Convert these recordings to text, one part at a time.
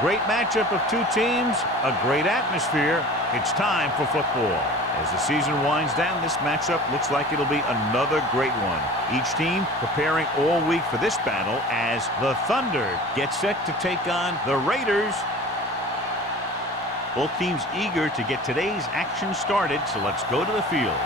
great matchup of two teams, a great atmosphere. It's time for football. As the season winds down, this matchup looks like it'll be another great one. Each team preparing all week for this battle as the Thunder get set to take on the Raiders. Both teams eager to get today's action started, so let's go to the field.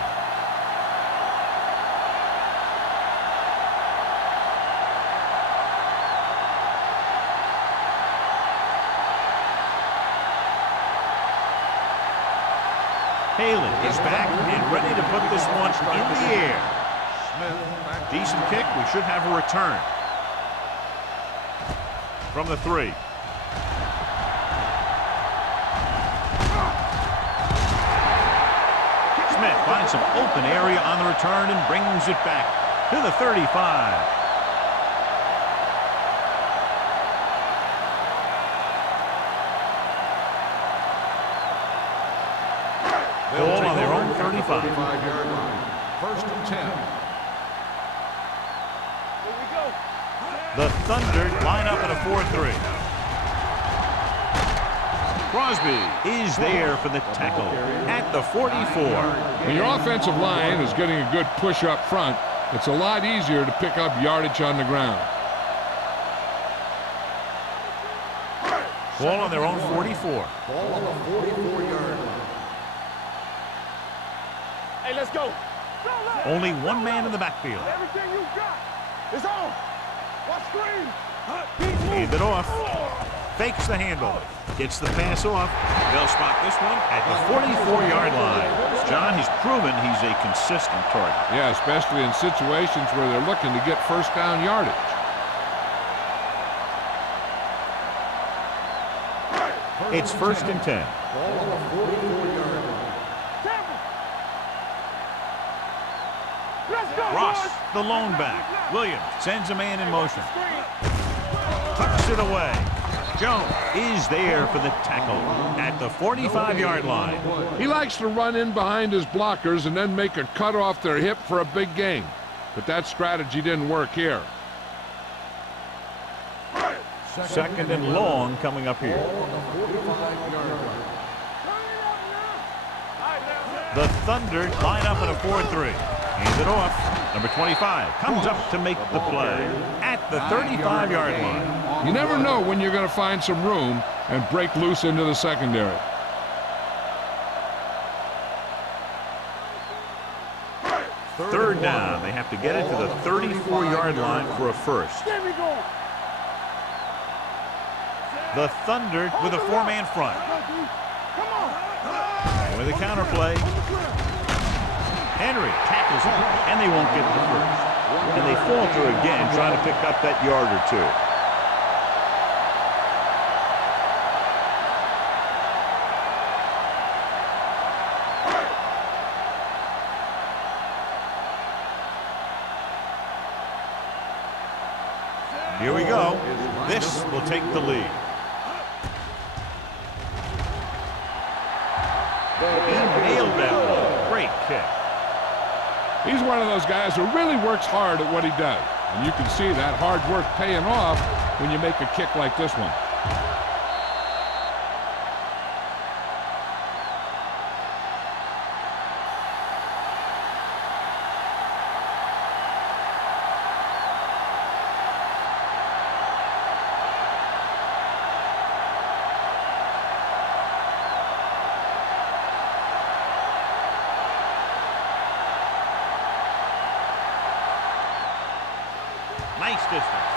Haley is back and ready to put this one in the air. Decent kick. We should have a return. From the 3. Smith finds some open area on the return and brings it back to the 35. Ball on their own 35-yard line. 1st and 10. The Thunder line up in a 4-3. Crosby is there for the tackle at the 44. When your offensive line is getting a good push up front, it's a lot easier to pick up yardage on the ground. Ball on their own 44. Ball on the 44-yard line. Hey, let's go. Only one man in the backfield. Everything you got is on. Watch screen. Hand it off. Fakes the handle. Gets the pass off. They'll spot this one at the 44-yard line. John, he's proven he's a consistent target. Yeah, especially in situations where they're looking to get first down yardage. It's 1st and 10. Ball on the 44-yard line. Ross, the lone back. Williams sends a man in motion. Tucks it away. Jones is there for the tackle at the 45-yard line. He likes to run in behind his blockers and then make a cut off their hip for a big gain. But that strategy didn't work here. 2nd and long coming up here. The Thunder line up in a 4-3. Hands it off. Number 25 comes up to make the play at the 35-yard line. You never know when you're going to find some room and break loose into the secondary. Third down. They have to get it to the 34-yard line for a first. The Thunder with a 4-man front. With a counter play. Henry tackles him, and they won't get the first. And they falter again, trying to pick up that yard or two. Here we go. This will take the lead. He nailed that one. Great kick. He's one of those guys who really works hard at what he does. And you can see that hard work paying off when you make a kick like this one. Nice distance.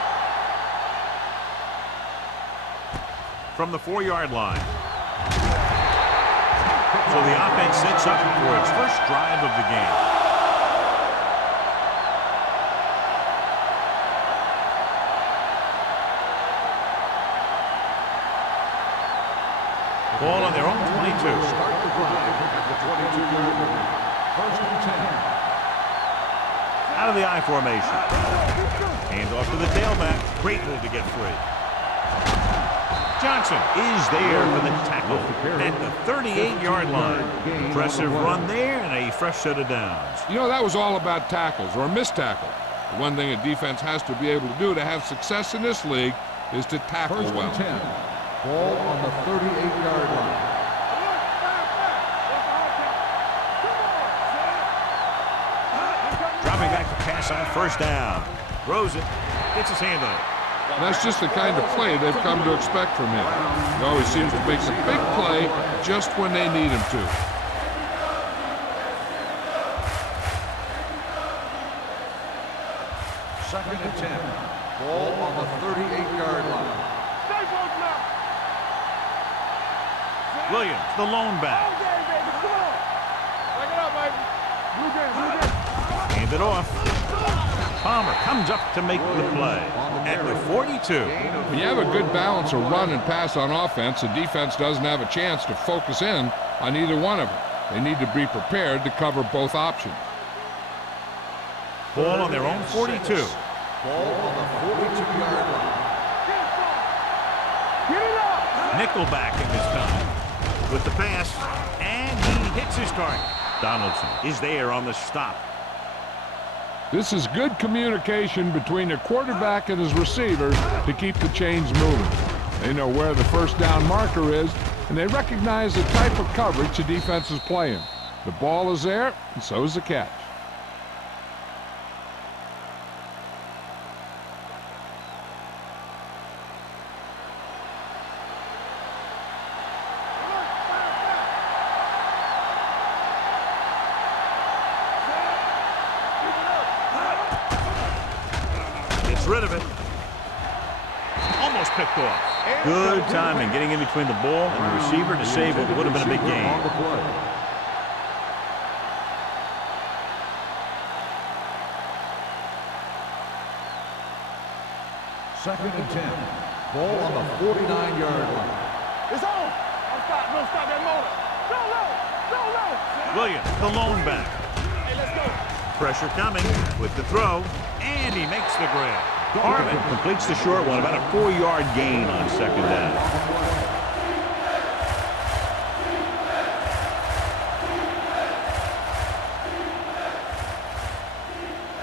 From the 4-yard line. So the offense sets up for its first drive of the game. Ball on their own 22. Start the drive at the 22-yard line. 1st and 10. Out of the I formation. Hand off to the tailback. Great move to get free. Johnson is there for the tackle at the 38-yard line. Impressive run there and a fresh set of downs. You know, that was all about tackles or missed tackle. The one thing a defense has to be able to do to have success in this league is to tackle well. Ball on the 38-yard line. Dropping back to pass on first down. Throws it. Gets his hand on it. That's just the kind of play they've come to expect from him. He always seems to make a big play just when they need him to. Second and 10. Ball on the 38-yard line. Williams, the lone back. Hand it off. Palmer comes up to make the play at the 42. When you have a good balance of run and pass on offense, the defense doesn't have a chance to focus in on either one of them. They need to be prepared to cover both options. Ball on their own 42. Ball on the 42-yard line. Nickelback in this time with the pass, and he hits his target. Donaldson is there on the stop. This is good communication between the quarterback and his receivers to keep the chains moving. They know where the first down marker is, and they recognize the type of coverage the defense is playing. The ball is there, and so is the catch. Rid of it. Almost picked off. Good timing getting in between the ball and the receiver to save what would have been a big gain. Second and 10. Ball on the 49-yard line. It's on. Don't stop that motor. Don't low. Williams, the lone back. Hey, let's go. Pressure coming with the throw, and he makes the grab. Harmon completes the short one, about a 4-yard gain on second down.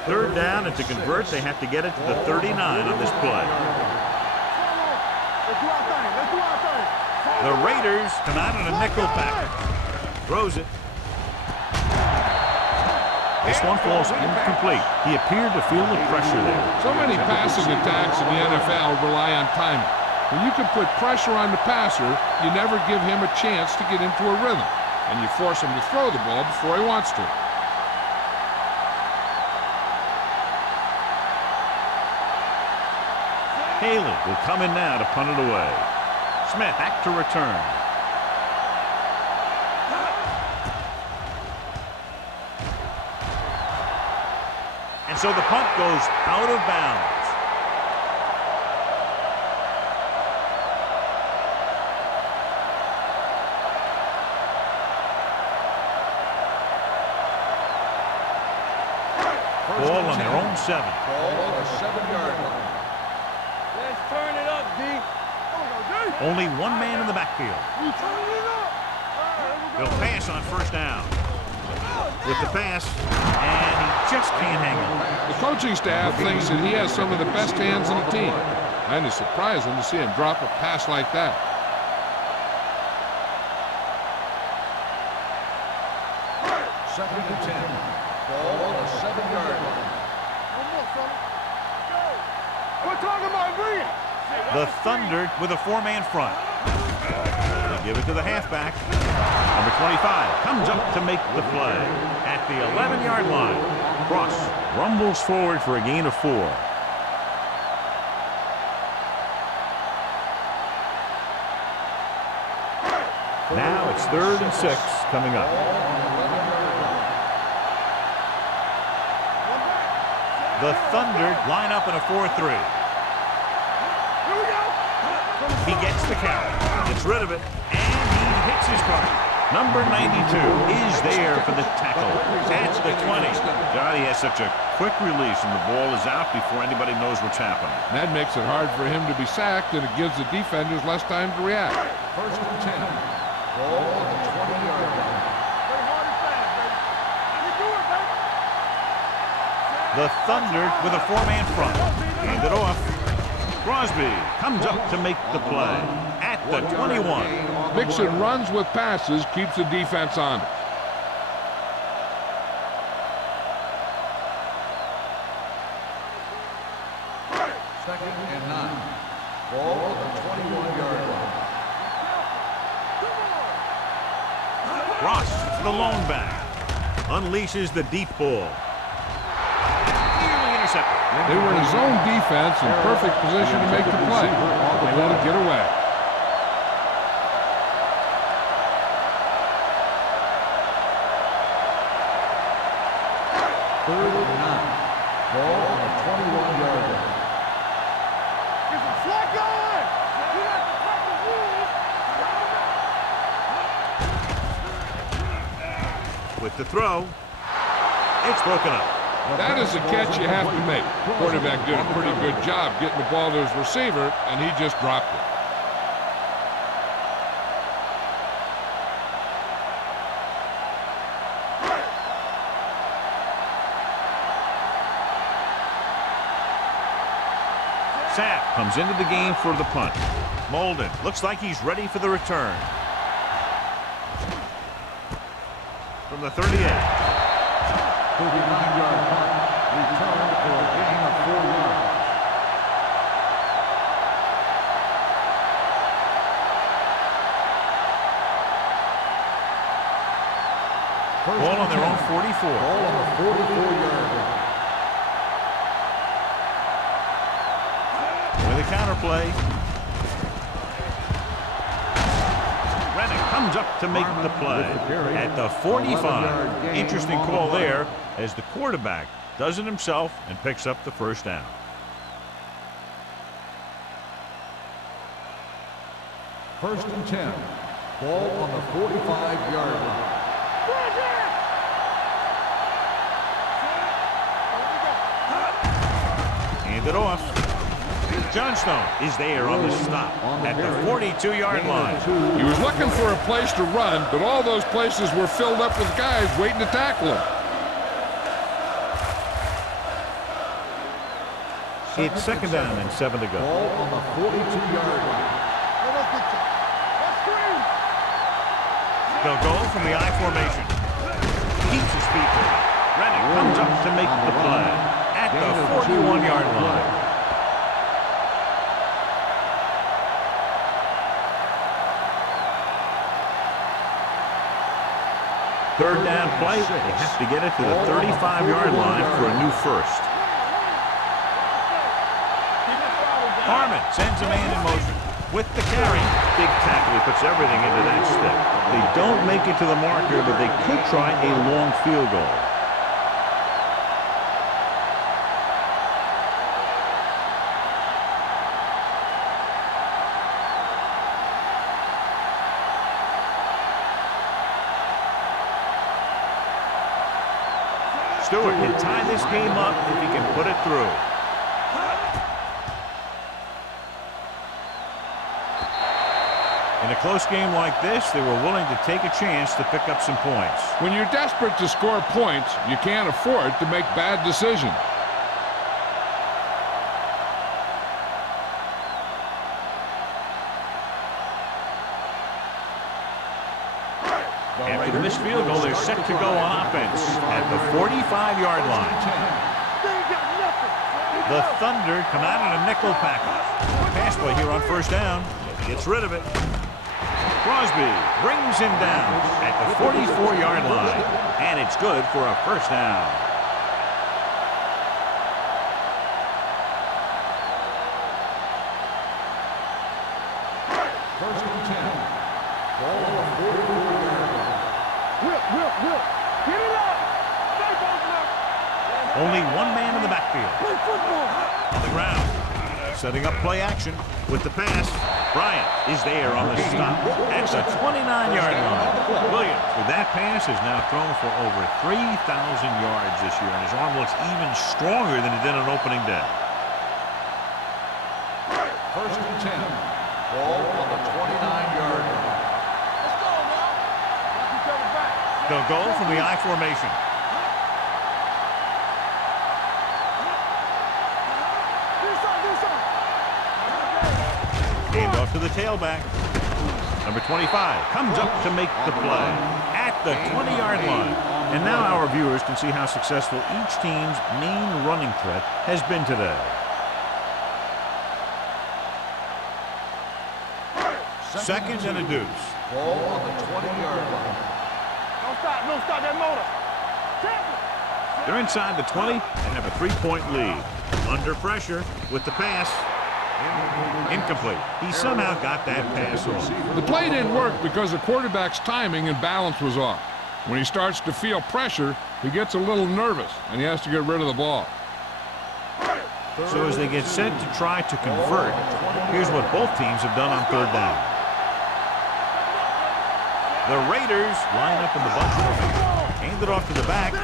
Third down, and to convert, they have to get it to the 39 on this play. The Raiders come out in a nickel package. Throws it. This one falls incomplete. He appeared to feel the pressure there. So many passing attacks in the NFL rely on timing. When you can put pressure on the passer, you never give him a chance to get into a rhythm, and you force him to throw the ball before he wants to. Haley will come in now to punt it away. Smith back to return. And so the punt goes out of bounds. Ball on their own 7. Ball on the 7-yard line. Let's turn it up, D. Only one man in the backfield. They'll pass on first down. With the pass, and he just can't hang on. The coaching staff thinks that he has some of the best hands in the team, and it's surprising to see him drop a pass like that. Second and 10. Ball on the 7-yard line. We're talking about green. The Thunder with a 4-man front. They give it to the halfback. Number 25 comes up to make the play at the 11-yard line. Cross rumbles forward for a gain of 4. Now it's 3rd and 6 coming up. The Thunder line up in a 4-3. He gets the count, gets rid of it, and he hits his target. Number 92 is there for the tackle at the 20. God, he has such a quick release, and the ball is out before anybody knows what's happening. That makes it hard for him to be sacked, and it gives the defenders less time to react. First and 10. Ball on the 20-yard line. The Thunder with a 4-man front. Hand it off. Crosby comes up to make the play at at the 21. Mixing runs with passes keeps the defense honest. Second and 9. Ball at the 21-yard line. Ross, the lone back, unleashes the deep ball. Nearly intercepted. They were in a zone defense in perfect position to make the play. They let it get away. Third and 9. Ball on the 21-yard line. Get some slack going! You got to cut the rules! With the throw, it's broken up. That is a catch you have to make. Quarterback did a pretty good job getting the ball to his receiver, and he just dropped it. Sapp comes into the game for the punt. Molden looks like he's ready for the return. From the 38. 39-yard punt. Returned for a gain of 4 yards. Ball on their own 44. Ball on the 44-yard line. With a counter play. Rennick comes up to make the play at the 45. Interesting call there as the quarterback does it himself and picks up the first down. First and 10. Ball on the 45-yard line. Hand it off. Johnstone is there on the stop at the 42-yard line. He was looking for a place to run, but all those places were filled up with guys waiting to tackle him. It's second down and 7 to go. Ball on the 42-yard line. They'll go from the I formation. Keeps his feet moving. Rennick comes up to make the play at the 41-yard line. Third down play. They have to get it to the 35-yard line for a new first. Harmon sends a man in motion. With the carry, big tackle. He puts everything into that step. They don't make it to the marker, but they could try a long field goal. Stewart can tie this game up if he can put it through. In a close game like this, they were willing to take a chance to pick up some points. When you're desperate to score points, you can't afford to make bad decisions. After the missed field goal, they're set to go on offense at the 45-yard line. The Thunder come out in a nickel package. Pass play here on first down. Gets rid of it. Crosby brings him down at the 44-yard line, and it's good for a first down. First and 10. Ball on the 44-yard line. Whip. Get it up. Stay both up. Only one man in the backfield. Play football. On the ground. Setting up play action with the pass. Bryant is there on the stop at the 29-yard line. Williams, with that pass, has now thrown for over 3,000 yards this year, and his arm looks even stronger than it did on opening day. First and 10. Ball on the 29-yard line. Let's go, man. Knock each other back. They'll go from the I formation. Do something. Hand off to the tailback. Number 25 comes up to make the play at the 20-yard line. And now our viewers can see how successful each team's main running threat has been today. Second and a deuce. Ball on the 20-yard line. Don't stop that motor. They're inside the 20 and have a 3-point lead. Under pressure with the pass. Incomplete. He somehow got that pass off. The play didn't work because the quarterback's timing and balance was off. When he starts to feel pressure, he gets a little nervous, and he has to get rid of the ball. So as they get set to try to convert, here's what both teams have done on third down. The Raiders line up in the bunch. Hand it off to the back.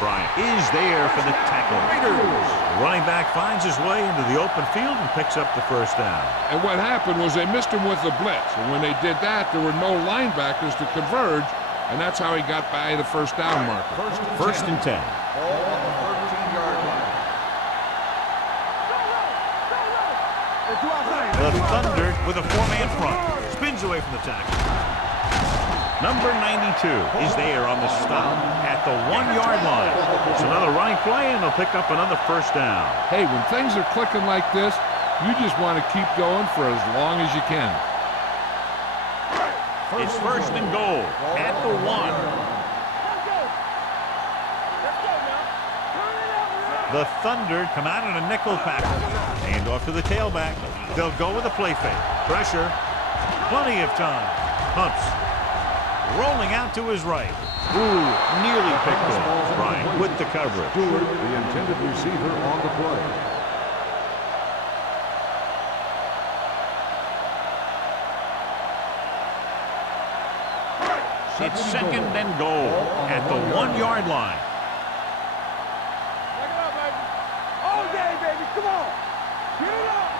Bryant is there for the tackle. Raiders. The running back finds his way into the open field and picks up the first down. And what happened was they missed him with the blitz. And when they did that, there were no linebackers to converge, and that's how he got by the first down marker. First and 10. Ball on the 13-yard line. The Thunder with a 4-man front. Spins away from the tackle. Number 92 is there on the stop at the 1-yard line. It's another running play, and they'll pick up another first down. Hey, when things are clicking like this, you just want to keep going for as long as you can. It's first and goal at the 1. The Thunder come out in a nickel package. Hand off to the tailback. They'll go with a play fake. Pressure. Plenty of time. Hunts. Rolling out to his right. Ooh, nearly picked off. Bryant with the coverage. Stewart, the intended receiver on the play. It's second and goal at the 1-yard line. Take it up, baby. All day, baby. Come on. Get it up.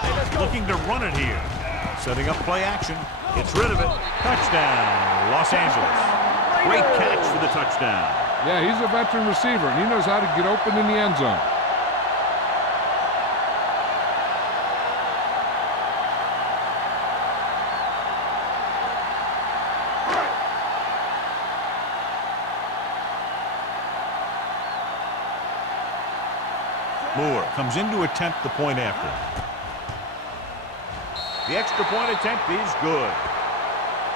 Hey, let's go. Looking to run it here. Setting up play action. Gets rid of it. Touchdown, Los Angeles. Great catch for the touchdown. Yeah, he's a veteran receiver, and he knows how to get open in the end zone. Moore comes in to attempt the point after. The extra point attempt is good.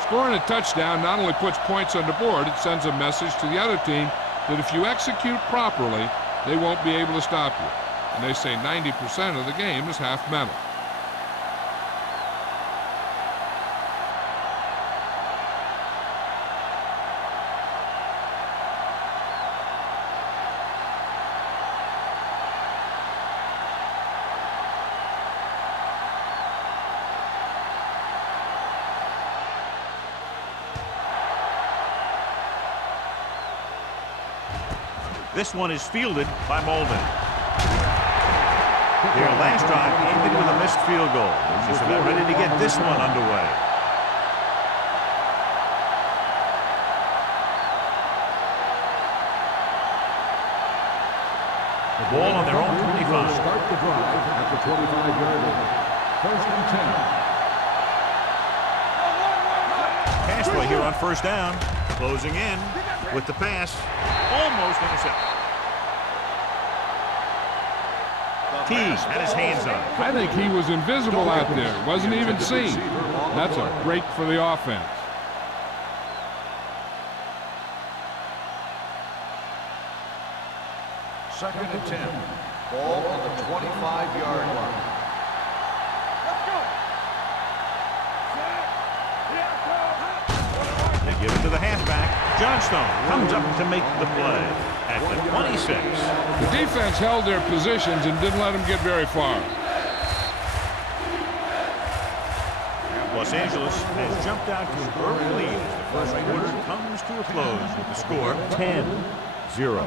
Scoring a touchdown not only puts points on the board, it sends a message to the other team that if you execute properly, they won't be able to stop you. And they say 90% of the game is half mental. This one is fielded by Molden. Their last drive ended with a missed field goal. They're just about ready to get this one underway. The ball on their own 25. Start the drive at the 25-yard line. First and 10. Pass play here on first down. Closing in with the pass. Almost intercepted. T had his hands on it. I think he was invisible out there. Wasn't even seen. That's a break for the offense. Second and 10. Ball on the 25-yard line. Let's go. They give it to the halfback. Johnstone comes up to make the play at the 26. The defense held their positions and didn't let them get very far. Los Angeles has jumped out to an early lead as the first quarter comes to a close with the score 10-0.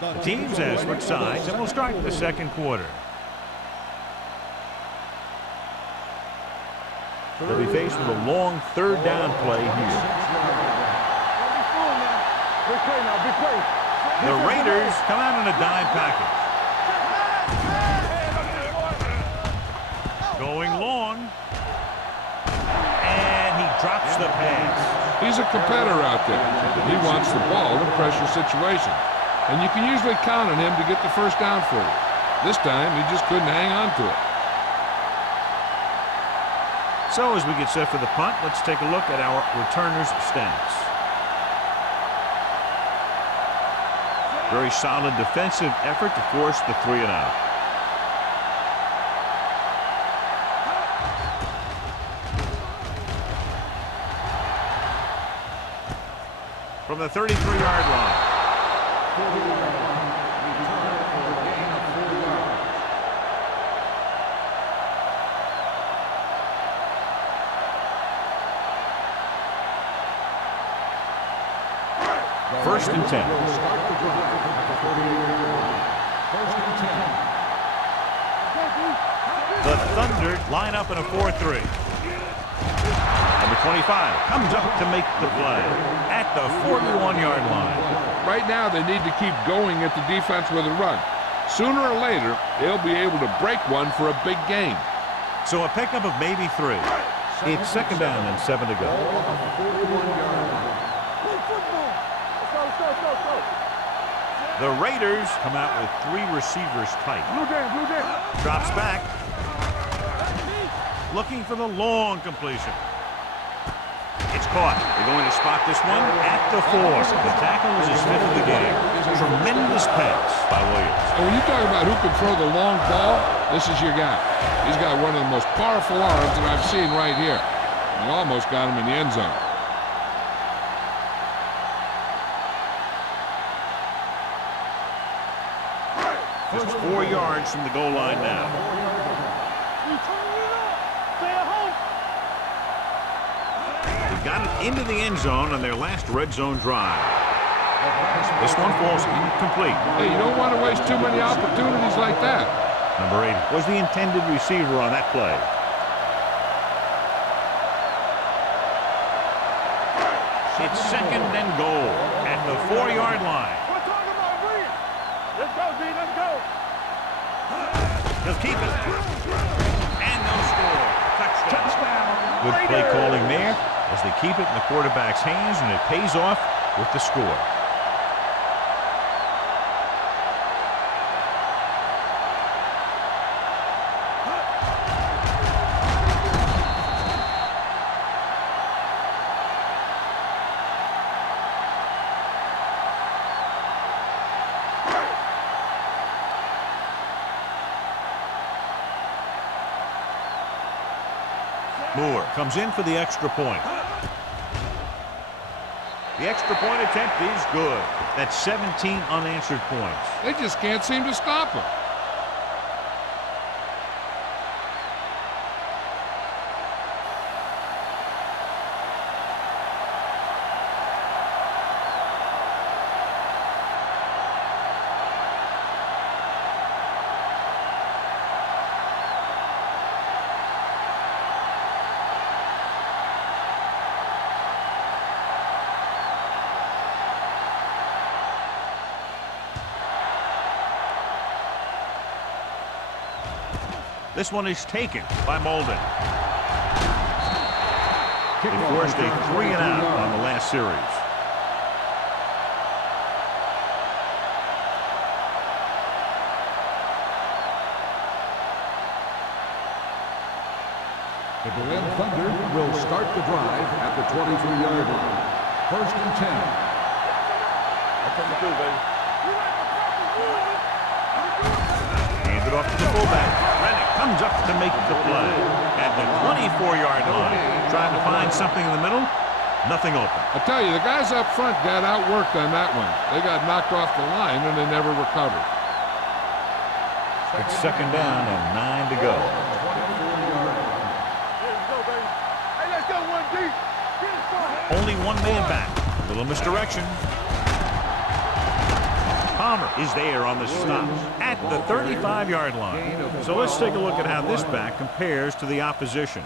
The teams have switched sides and will start the second quarter. They'll be faced with a long third down play here. Big play now, big play. The Raiders come out in a dime package. Going long. Drops the pass. He's a competitor out there. He wants the ball in pressure situations. And you can usually count on him to get the first down for you. This time, he just couldn't hang on to it. So as we get set for the punt, let's take a look at our returners' stats. Very solid defensive effort to force the 3-and-out. From the 33-yard line. 40-yard line. Return for a gain of 4 yards. First and 10. Will start the drive at the 48-yard line. First and 10. The Thunder line up in a 4-3. Number 25 comes up to make the play at the 41-yard line. Right now, they need to keep going at the defense with a run. Sooner or later, they'll be able to break one for a big gain. So a pickup of maybe 3. It's second down and 7 to go. The Raiders come out with 3 receivers tight. Drops back. Looking for the long completion. It's caught. They're going to spot this one at the 4. The tackle is his 5th of the game. Tremendous pass by Williams. And when you talk about who can throw the long ball, this is your guy. He's got one of the most powerful arms that I've seen right here. He almost got him in the end zone. Just 4 yards from the goal line now. They got it into the end zone on their last red zone drive. This one falls incomplete. Hey, you don't want to waste too many opportunities like that. Number 80 was the intended receiver on that play. It's second and goal at the 4-yard line. Let's go, D, let's go. They'll keep it. And they'll score. Touchdown. Good play calling there as they keep it in the quarterback's hands, and it pays off with the score. Moore comes in for the extra point. The extra point attempt is good. That's 17 unanswered points. They just can't seem to stop him. This one is taken by Molden. They forced a 3-and-out on the last series. The Berlin Thunder will start the drive at the 23-yard line. First and 10. Hand it off to the fullback. Rennick comes up to make the play at the 24-yard line. Trying to find something in the middle. Nothing open. I tell you, the guys up front got outworked on that one. They got knocked off the line and they never recovered. It's second down and 9 to go. Only one man back. A little misdirection. Palmer is there on the stop at the 35-yard line. So let's take a look at how this back compares to the opposition.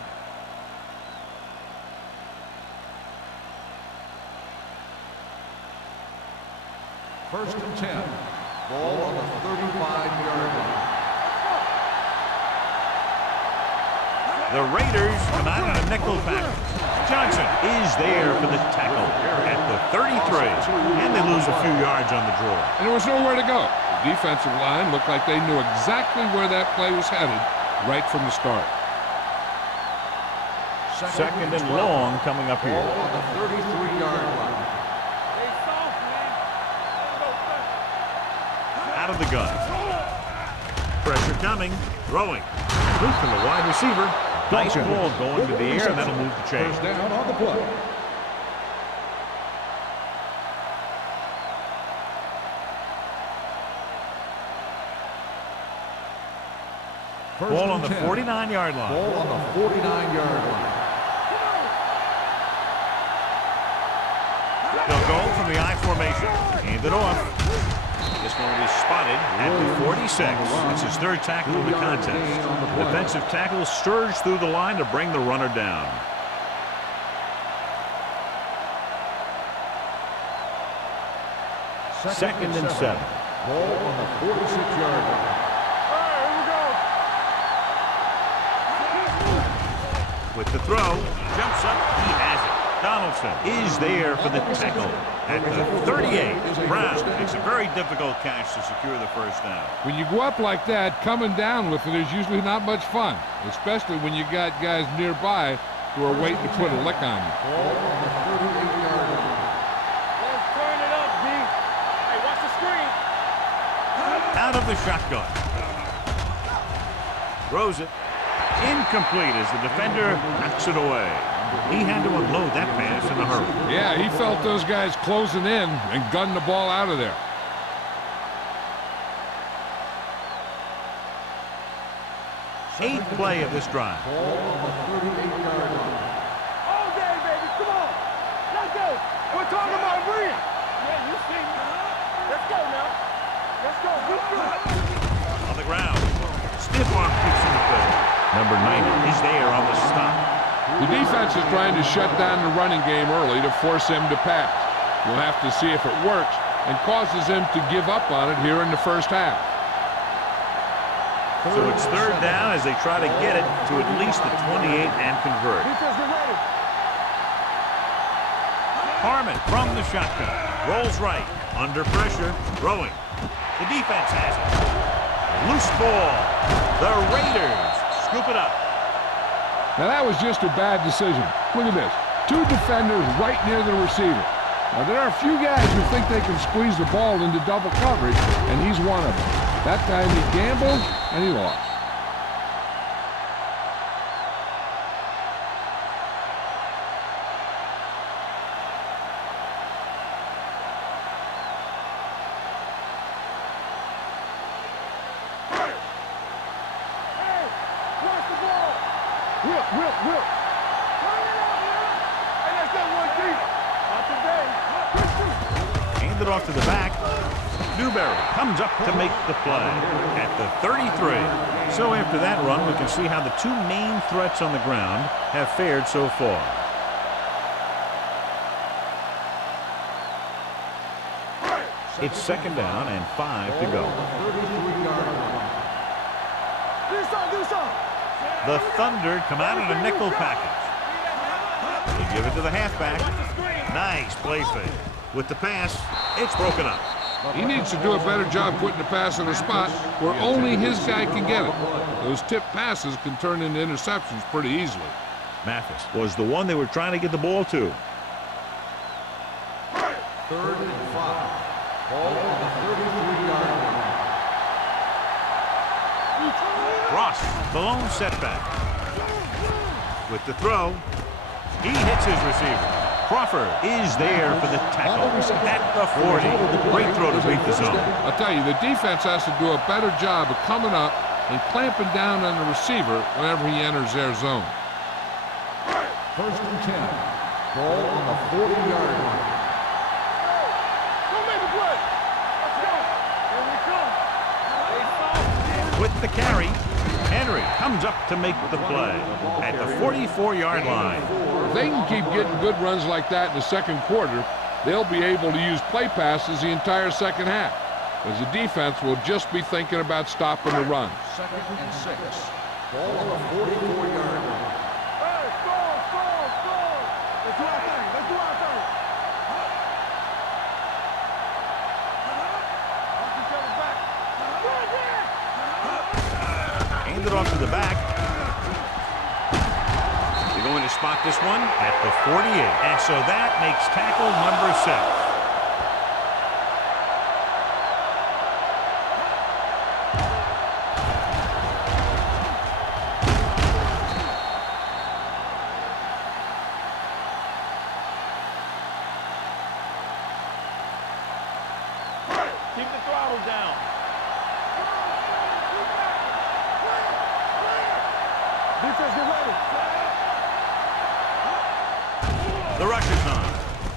First and 10. Ball on the 35-yard line. The Raiders come out in a nickel package. Johnson is there for the tackle at the 33, and they lose a few yards on the draw. And there was nowhere to go. The defensive line looked like they knew exactly where that play was headed right from the start. Second and long coming up here. On the 33-yard line. Out of the gun. Pressure coming. Throwing. Loose to the wide receiver. Nice ball going to the air, and that'll move the chain. First down on the play. Ball on the 49-yard line. Ball on the 49-yard line. They'll go from the I formation. Hand it off. This one will be spotted at the 46. It's his third tackle of the contest. The defensive tackle surged through the line to bring the runner down. Second and 7. Ball on the 46-yard line. With the throw, jumps up, he has it. Donaldson is there for the tackle at the 38. Brown makes a very difficult catch to secure the first down. When you go up like that, coming down with it is usually not much fun, especially when you got guys nearby who are waiting to put a lick on you. Ball on the 38-yard line. Let's turn it up, D. Hey, watch the screen. Out of the shotgun. Throws it. Incomplete as the defender knocks it away. He had to unload that pass in a hurry. Yeah, he felt those guys closing in and gunned the ball out of there. Eighth play of this drive. Ball on the 38-yard line. All day, baby. Come on. Let's go. We're talking about Bree. Yeah, you see me. Let's go now. Let's go. On the ground. Stiff arm kicks in the face. Number 90 is there on the stop. The defense is trying to shut down the running game early to force him to pass. We'll have to see if it works and causes him to give up on it here in the first half. So it's third down as they try to get it to at least the 28 and convert. Defense, get ready. Harmon from the shotgun. Rolls right. Under pressure. Throwing. The defense has it. Loose ball. The Raiders scoop it up. Now that was just a bad decision. Look at this. Two defenders right near the receiver. Now there are a few guys who think they can squeeze the ball into double coverage, and he's one of them. That time he gambled, and he lost. Will. Turn it up, man. Hey, that's that one deep. Not today. Hand it off to the back. Newberry comes up to make the play at the 33. So after that run, we can see how the two main threats on the ground have fared so far. It's second down and 5 to go. Do something. The Thunder come out in a nickel package. They give it to the halfback. Nice play fake. With the pass, it's broken up. He needs to do a better job putting the pass in a spot where only his guy can get it. Those tip passes can turn into interceptions pretty easily. Mathis was the one they were trying to get the ball to. Third and 5. Ball on the 33-yard line. Ross, the lone setback. With the throw, he hits his receiver. Crawford is there for the tackle at the 40. Great throw to beat the zone. I'll tell you, the defense has to do a better job of coming up and clamping down on the receiver whenever he enters their zone. First and 10. Ball on the 40-yard line. Go make the play. Let's go. Here we come. With the carry, Henry comes up to make the play at the 44-yard line. If they can keep getting good runs like that in the second quarter, they'll be able to use play passes the entire second half, as the defense will just be thinking about stopping the run. Second and 6. Ball on the 44-yard line. Hey, score. Let's do our thing. Knock each other back. Hand it off to the back. They're going to spot this one at the 48. And so that makes tackle number 6. Keep the throttle down. Defense, get ready. The rush is on.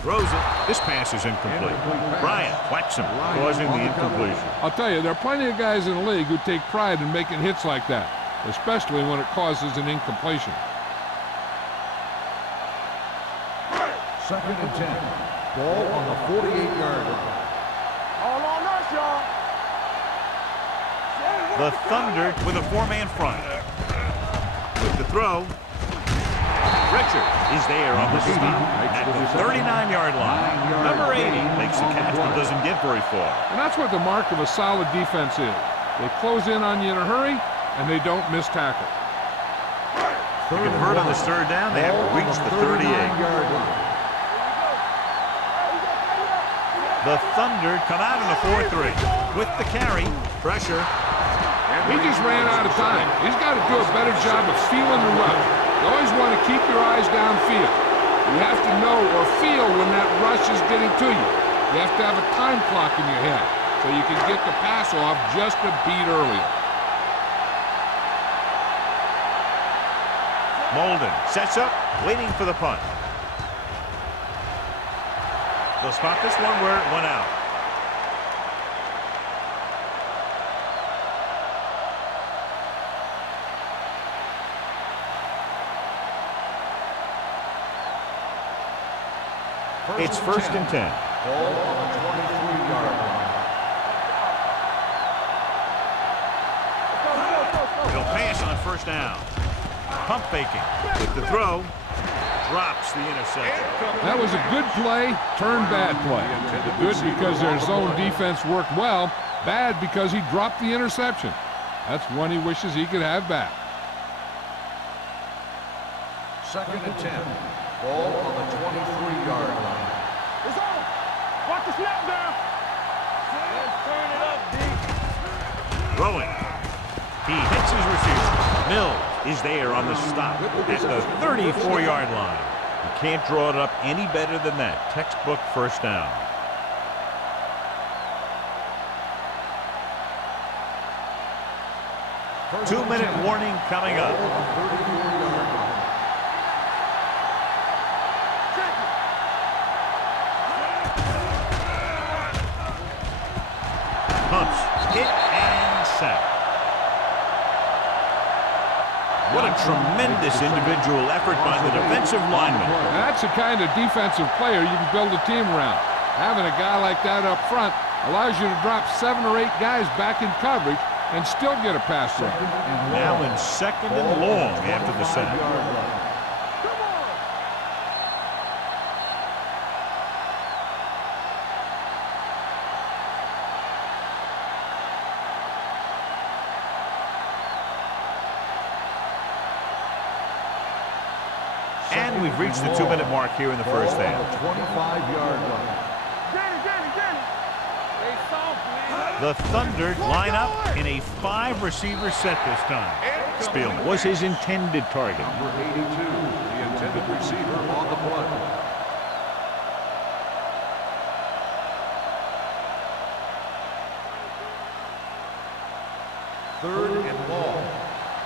Throws it. This pass is incomplete. Bryant whacks him, causing the incompletion. I'll tell you, there are plenty of guys in the league who take pride in making hits like that, especially when it causes an incompletion. 2nd and 10. Ball on the 48-yard line. All on us, y'all. The Thunder with a 4-man front. With the throw, Richard is there on the stop at the 39-yard line. Number 80 makes the catch but doesn't get very far. And that's what the mark of a solid defense is. They close in on you in a hurry, and they don't miss tackle. To convert on this 3rd down, they have reached the 38. The Thunder come out in a 4-3. With the carry, pressure. He just ran out of time. He's got to do a better job of feeling the rush. You always want to keep your eyes downfield. You have to know or feel when that rush is getting to you. You have to have a time clock in your head so you can get the pass off just a beat earlier. Molden sets up, waiting for the punt. They'll spot this one where it went out. It's 1st and 10. Ball on the 23-yard line. He'll pass on 1st down. Pump faking with the throw. Drops the interception. That was a good play, turned bad play. Good because their zone defense worked well. Bad because he dropped the interception. That's one he wishes he could have back. 2nd and 10. Ball on the 23-yard line. It's on. Watch the snap down. Let's turn it up, D. Throwing. He hits his receiver. Mills is there on the stop at the 34-yard line. You can't draw it up any better than that. Textbook 1st down. Two-minute warning coming up. Pumps, hit, and sack. What a tremendous individual effort by the defensive lineman. That's the kind of defensive player you can build a team around. Having a guy like that up front allows you to drop 7 or 8 guys back in coverage and still get a pass rush. Now in 2nd and long after the sack. And we've reached the 2-minute mark here in the 1st half. 25-yard line. Danny. Stay soft, man. The Thunder line up in a 5-receiver set this time. Spielman was his intended target. Number 82, the intended receiver on the play. Third and long.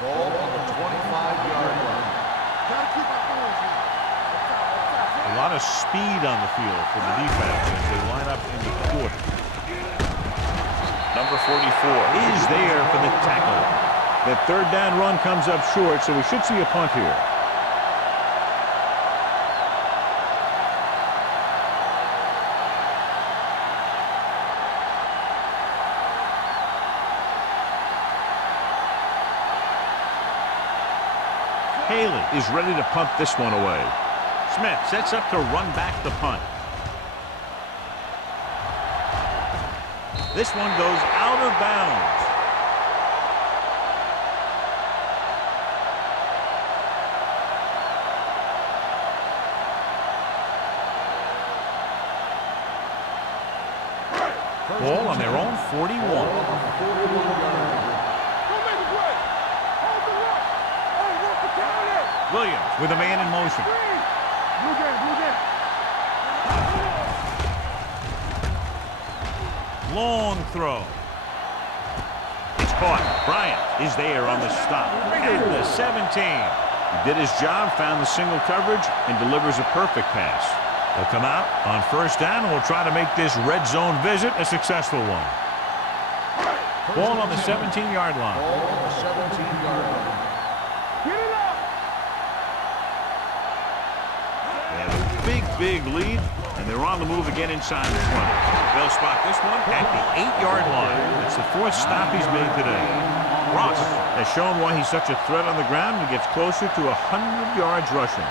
Ball on the 25-yard line. Gotta keep our fingers in. A lot of speed on the field for the defense as they line up in the quarter. Number 44 is there for the tackle. The 3rd down run comes up short, so we should see a punt here. Haley is ready to punt this one away. Smith sets up to run back the punt. This one goes out of bounds. Ball on their own 41. Williams with a man in motion. Long throw. It's caught. Bryant is there on the stop. At the 17. He did his job, found the single coverage, and delivers a perfect pass. They'll come out on first down and will try to make this red zone visit a successful one. Ball on the 17-yard line. Ball on the 17-yard line. Get it up! They have a big lead, and they're on the move again inside the 20. They'll spot this one at the 8-yard line. That's the fourth stop he's made today. Ross has shown why he's such a threat on the ground and gets closer to 100 yards rushing.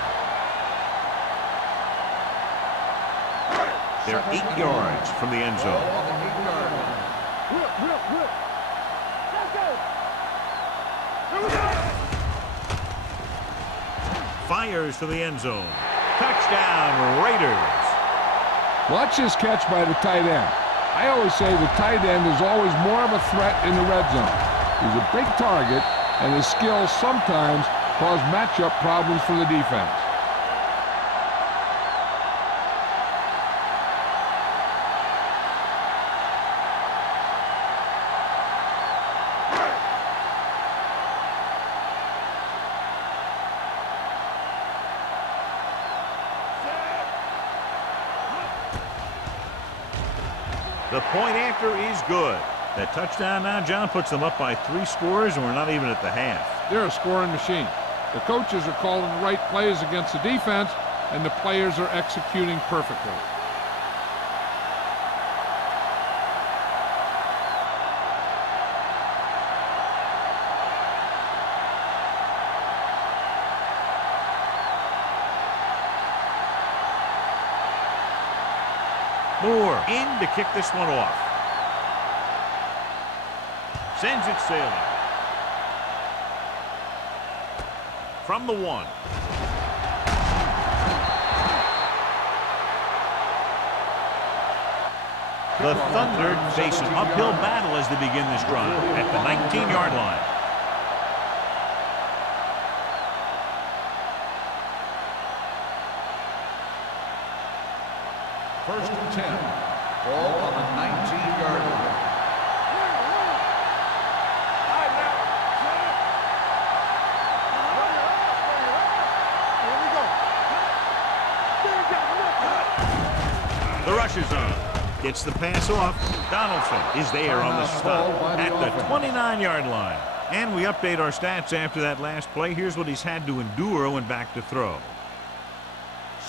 They're 8 yards from the end zone. Ball on the 8-yard line. Whip. Let's go! Here we go! Fires to the end zone. Touchdown, Raiders. Watch this catch by the tight end. I always say the tight end is always more of a threat in the red zone. He's a big target, and his skills sometimes cause matchup problems for the defense. The point after is good. That touchdown now, John, puts them up by 3 scores, and we're not even at the half. They're a scoring machine. The coaches are calling the right plays against the defense, and the players are executing perfectly. Moore in to kick this one off. Sends it sailing. From the 1. The Thunder face an uphill battle as they begin this drive at the 19-yard line. First and 10. Ball on the 19-yard line. The rush is on. Gets the pass off. Donaldson is there on the stop at the 29-yard line. And we update our stats after that last play. Here's what he's had to endure when back to throw.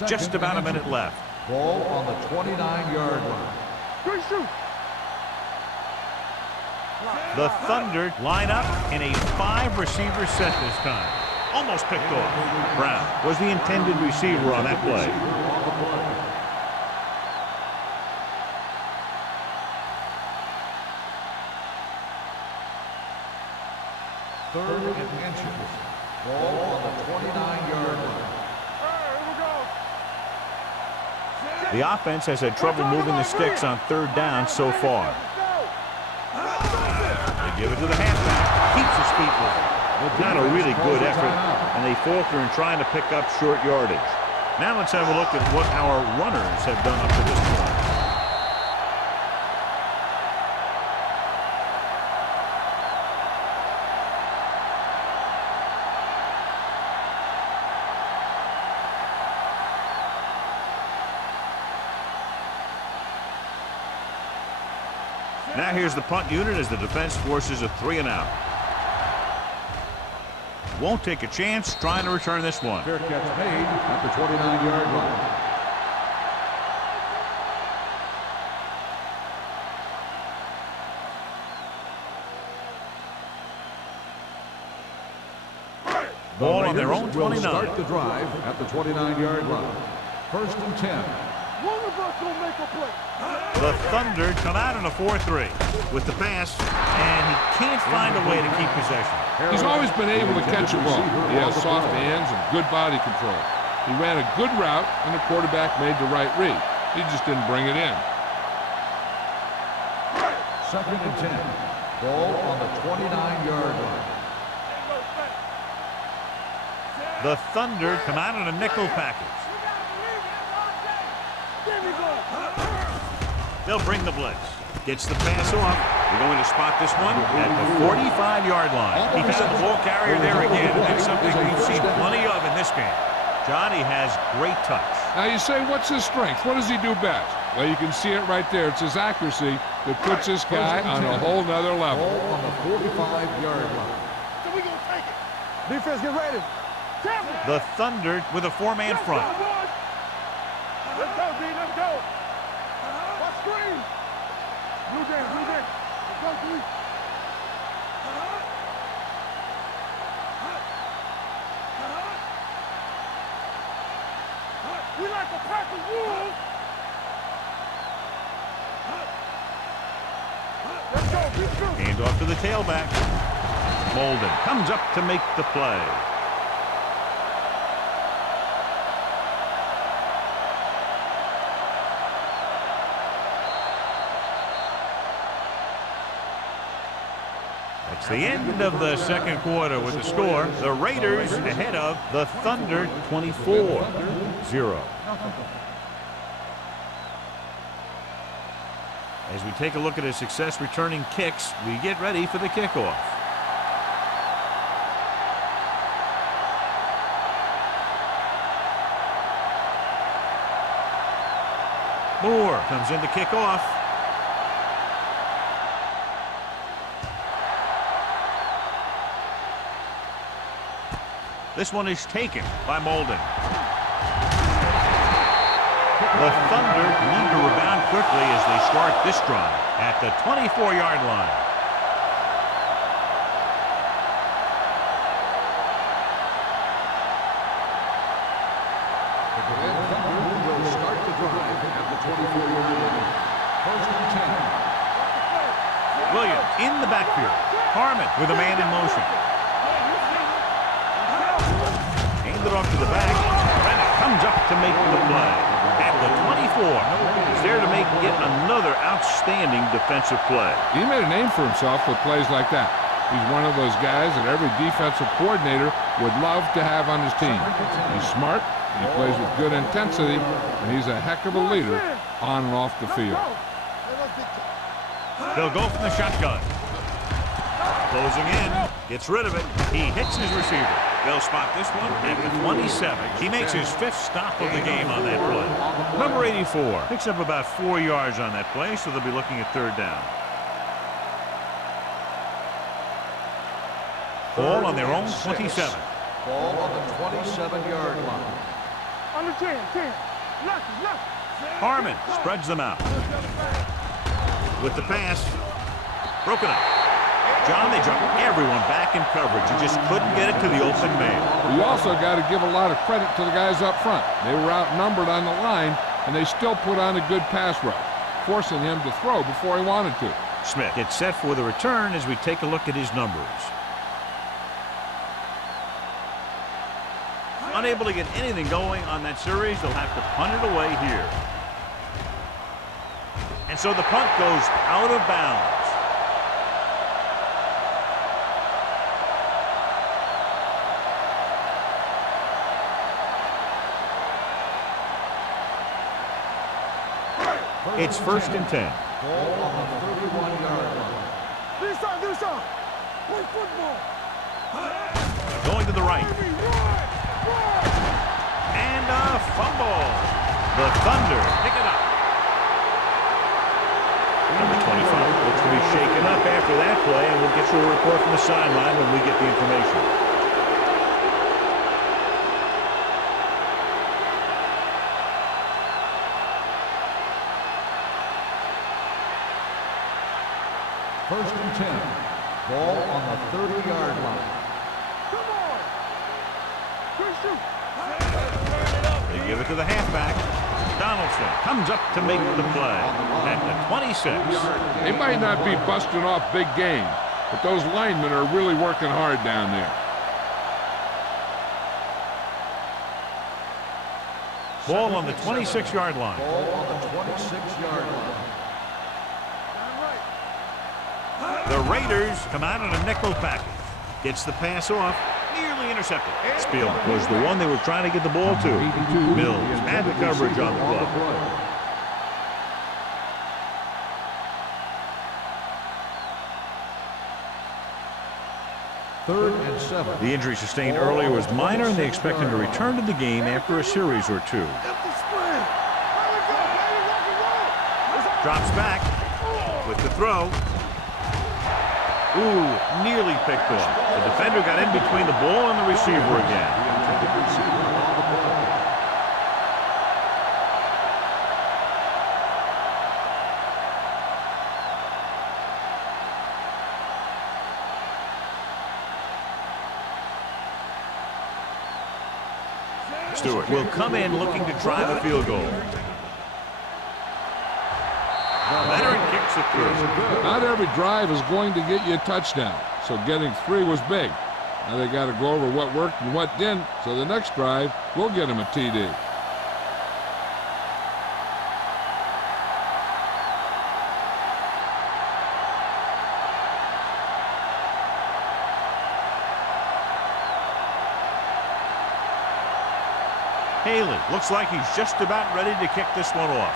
Just about a minute left. Ball on the 29-yard line. Good shoot! The Thunder line up in a 5-receiver set this time. Almost picked off. Brown was the intended receiver on that play. Third and inches. Ball on the 29-yard line. The offense has had trouble moving the sticks on third down so far. They give it to the halfback. Keeps his feet moving. Not a really good effort, and they falter in trying to pick up short yardage. Now let's have a look at what our runners have done up to this point. Now here's the punt unit as the defense forces a 3-and-out. Won't take a chance trying to return this one. Fair catch made at the 29-yard line. Ball on their own will 29. start the drive at the 29-yard line. First and 10. One of us gonna make a play. The Thunder come out in a 4-3 with the pass, and he can't find a way to keep possession. He's always been able to catch a ball. He has soft hands and good body control. He ran a good route, and the quarterback made the right read. He just didn't bring it in. Second and 10. Ball on the 29-yard line. The Thunder come out in a nickel package. They'll bring the blitz. Gets the pass off. We're going to spot this one at the 45-yard line. He found the ball carrier there again. That's something we've seen plenty of in this game. Johnny has great touch. Now you say, what's his strength? What does he do best? Well, you can see it right there. It's his accuracy that puts this guy on a whole nother level. Ball on the 45-yard line. So we gonna take it. Defense, get ready. The Thunder with a four-man front. Let's go, D. Let's go. What screen? Blue game, blue game. Let's go, D. We like a pack of wolves. Let's go, be true. Hand off to the tailback. Molden comes up to make the play. It's the end of the second quarter with the score. The Raiders ahead of the Thunder 24-0. As we take a look at his success returning kicks, we get ready for the kickoff. Moore comes in to kick off. This one is taken by Molden. The Thunder need to rebound quickly as they start this drive at the 24-yard line. The Thunder will start the drive at the 24-yard line. First and 10. Williams in the backfield. Harmon with a man in motion. Handed off to the back. Brennan comes up to make the play. At the 24, he's there to make yet another outstanding defensive play. He made a name for himself with plays like that. He's one of those guys that every defensive coordinator would love to have on his team. He's smart, he plays with good intensity, and he's a heck of a leader on and off the field. They'll go from the shotgun. Closing in, gets rid of it. He hits his receiver. They'll spot this one at the 27. He makes his fifth stop of the game on that play. Number 84 picks up about 4 yards on that play, so they'll be looking at third down. Ball on their own 27. Ball on the 27-yard line. On the 10. Lucky. Harmon spreads them out. With the pass, broken up. John, they dropped everyone back in coverage. You just couldn't get it to the open man. You also got to give a lot of credit to the guys up front. They were outnumbered on the line, and they still put on a good pass rush, forcing him to throw before he wanted to. Smith gets set for the return as we take a look at his numbers. Unable to get anything going on that series, they'll have to punt it away here. And so the punt goes out of bounds. It's first and 10. Ball on the 31-yard line. Do something. Play football. Going to the right. And a fumble. The Thunder pick it up. Number 25 looks to be shaken up after that play, and we'll get you a report from the sideline when we get the information. First and 10. Ball on the 30-yard line. Come on. They give it to the halfback. Donaldson comes up to make the play at the 26. They might not be busting off big games, but those linemen are really working hard down there. Ball on the 26-yard line. Ball on the 26-yard line. The Raiders come out in a nickel package. Gets the pass off. Nearly intercepted. Spielman was the one they were trying to get the ball to. Mills had the coverage on the play. Third and 7. The injury sustained earlier was minor, and they expect him to return to the game after a series or two. Drops back with the throw. Ooh, nearly picked off. The defender got in between the ball and the receiver again. Stewart will come in looking to drive a field goal. Leonard kicks it through. Not every drive is going to get you a touchdown, so getting 3 was big. Now they got to go over what worked and what didn't, so the next drive will get them a TD. Haley looks like he's just about ready to kick this one off.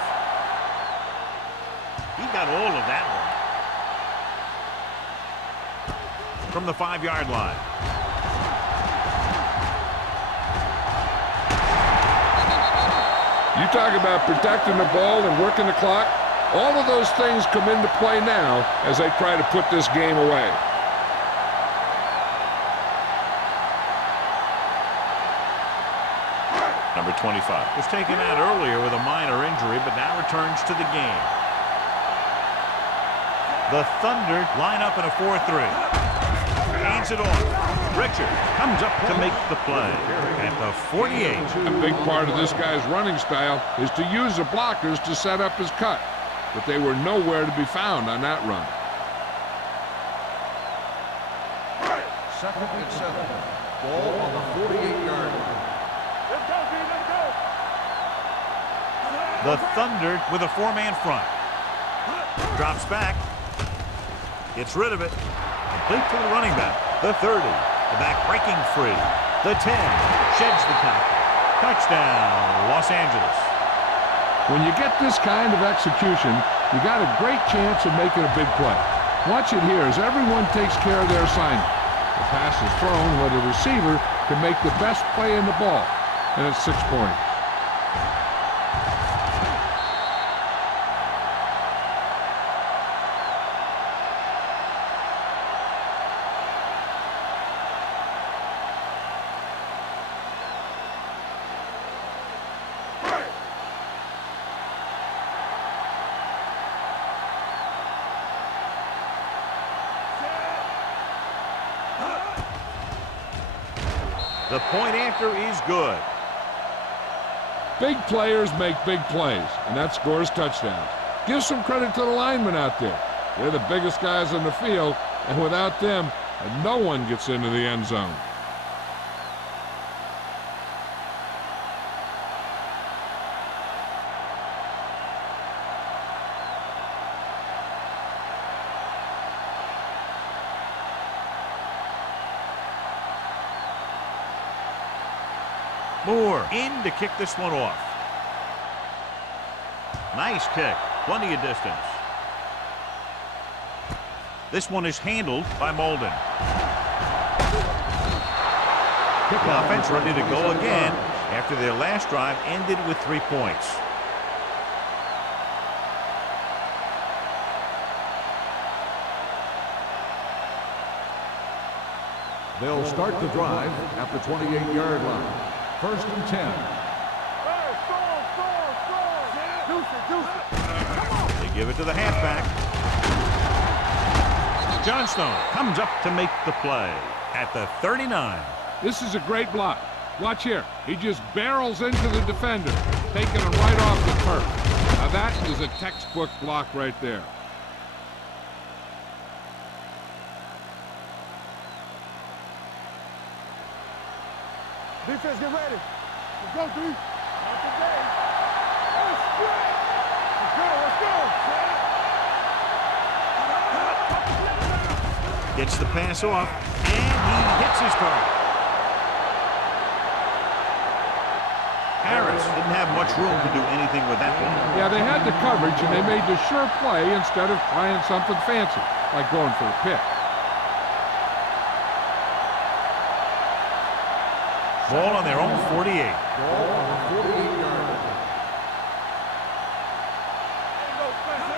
He got all of that one. From the 5-yard line. You talk about protecting the ball and working the clock. All of those things come into play now as they try to put this game away. Number 25 was taken out earlier with a minor injury, but now returns to the game. The Thunder line up in a 4-3. Hands it off. Richard comes up to make the play at the 48. A big part of this guy's running style is to use the blockers to set up his cut, but they were nowhere to be found on that run. Second and 7. Ball on the 48-yard line. Let's go, B, let's go. The Thunder with a 4-man front. Drops back. Gets rid of it. Complete to the running back. The 30. The back breaking free. The 10. Sheds the tackle. Touchdown, Los Angeles. When you get this kind of execution, you got a great chance of making a big play. Watch it here as everyone takes care of their assignment. The pass is thrown where the receiver can make the best play in the ball, and it's 6 points. The point after is good. Big players make big plays, and that scores touchdowns. Give some credit to the linemen out there. They're the biggest guys on the field, and without them, no one gets into the end zone. Moore in to kick this one off. Nice kick. Plenty of distance. This one is handled by Molden. The offense ready to go again after their last drive ended with 3 points. They'll start the drive at the 28-yard line. First and 10. Hey, score. Deuce it. They give it to the halfback. Johnstone comes up to make the play at the 39. This is a great block. Watch here. He just barrels into the defender, taking him right off the turf. Now that is a textbook block right there. Defense, get ready. Let's go, three. Not today. Let's go. Let's go. Gets the pass off, and he hits his target. Harris didn't have much room to do anything with that one. Yeah, they had the coverage, and they made the sure play instead of trying something fancy, like going for a pick. Ball on their own 48. Ball on the 48-yard line.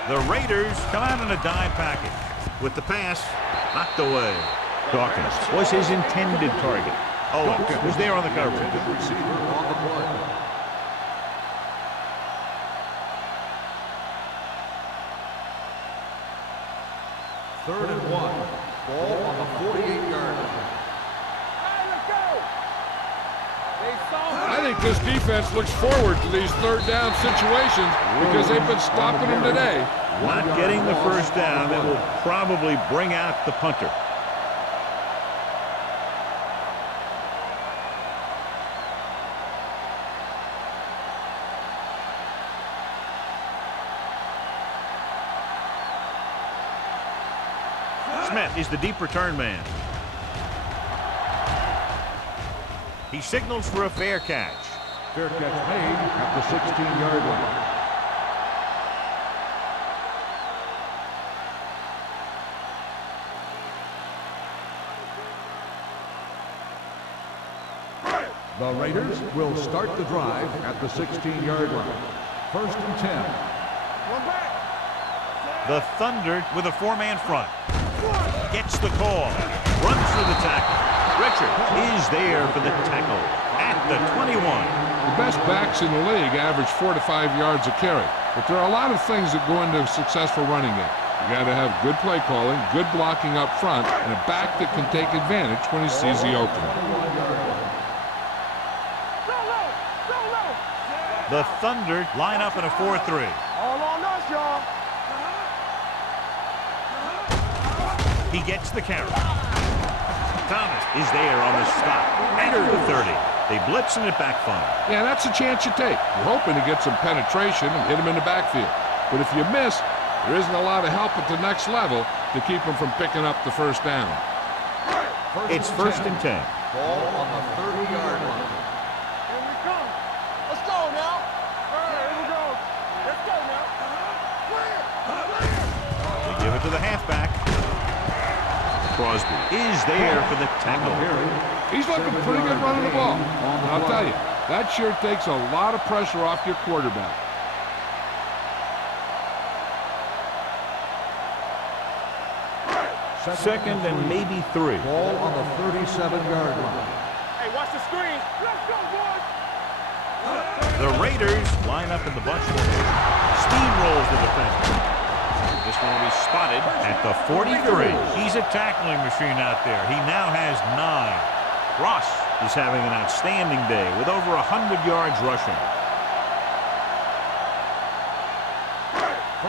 The Raiders come out in a dime package. With the pass, knocked away. Dawkins was his intended target. Owens was there on the coverage. Intended receiver on the play. Third and 1. Ball on the 48-yard line. Hey, let's go. They saw I think this defense looks forward to these third down situations because they've been stopping them today. Not getting the first down, that will probably bring out the punter. Smith is the deep return man. He signals for a fair catch. Fair catch made at the 16-yard line. The Raiders will start the drive at the 16-yard line. First and 10. one back. The Thunder with a four-man front. Gets the call. Runs through the tackle. Richard is there for the tackle at the 21. The best backs in the league average 4 to 5 yards a carry. But there are a lot of things that go into a successful running game. You got to have good play calling, good blocking up front, and a back that can take advantage when he sees the opening. The Thunder line up in a 4-3. All on us, y'all. He gets the carry. Thomas is there on the stop. Under the 30. They blitz and it backfires. Yeah, that's a chance you take. You're hoping to get some penetration and hit him in the backfield. But if you miss, there isn't a lot of help at the next level to keep him from picking up the first down. It's first and 10. Ball on the 30-yard line. Here we come. Let's go now. Here we go. Let's go now. They give it to the halfback. Crosby is there for the tackle. He's looking pretty good running the ball. And I'll tell you, that sure takes a lot of pressure off your quarterback. Second and maybe 3. Ball on the 37-yard line. Hey, watch the screen. Let's go, boys. The Raiders line up in the bunch formation. Steamrolls the defense. This one will be spotted at the 43. He's a tackling machine out there. He now has 9. Ross is having an outstanding day with over 100 yards rushing.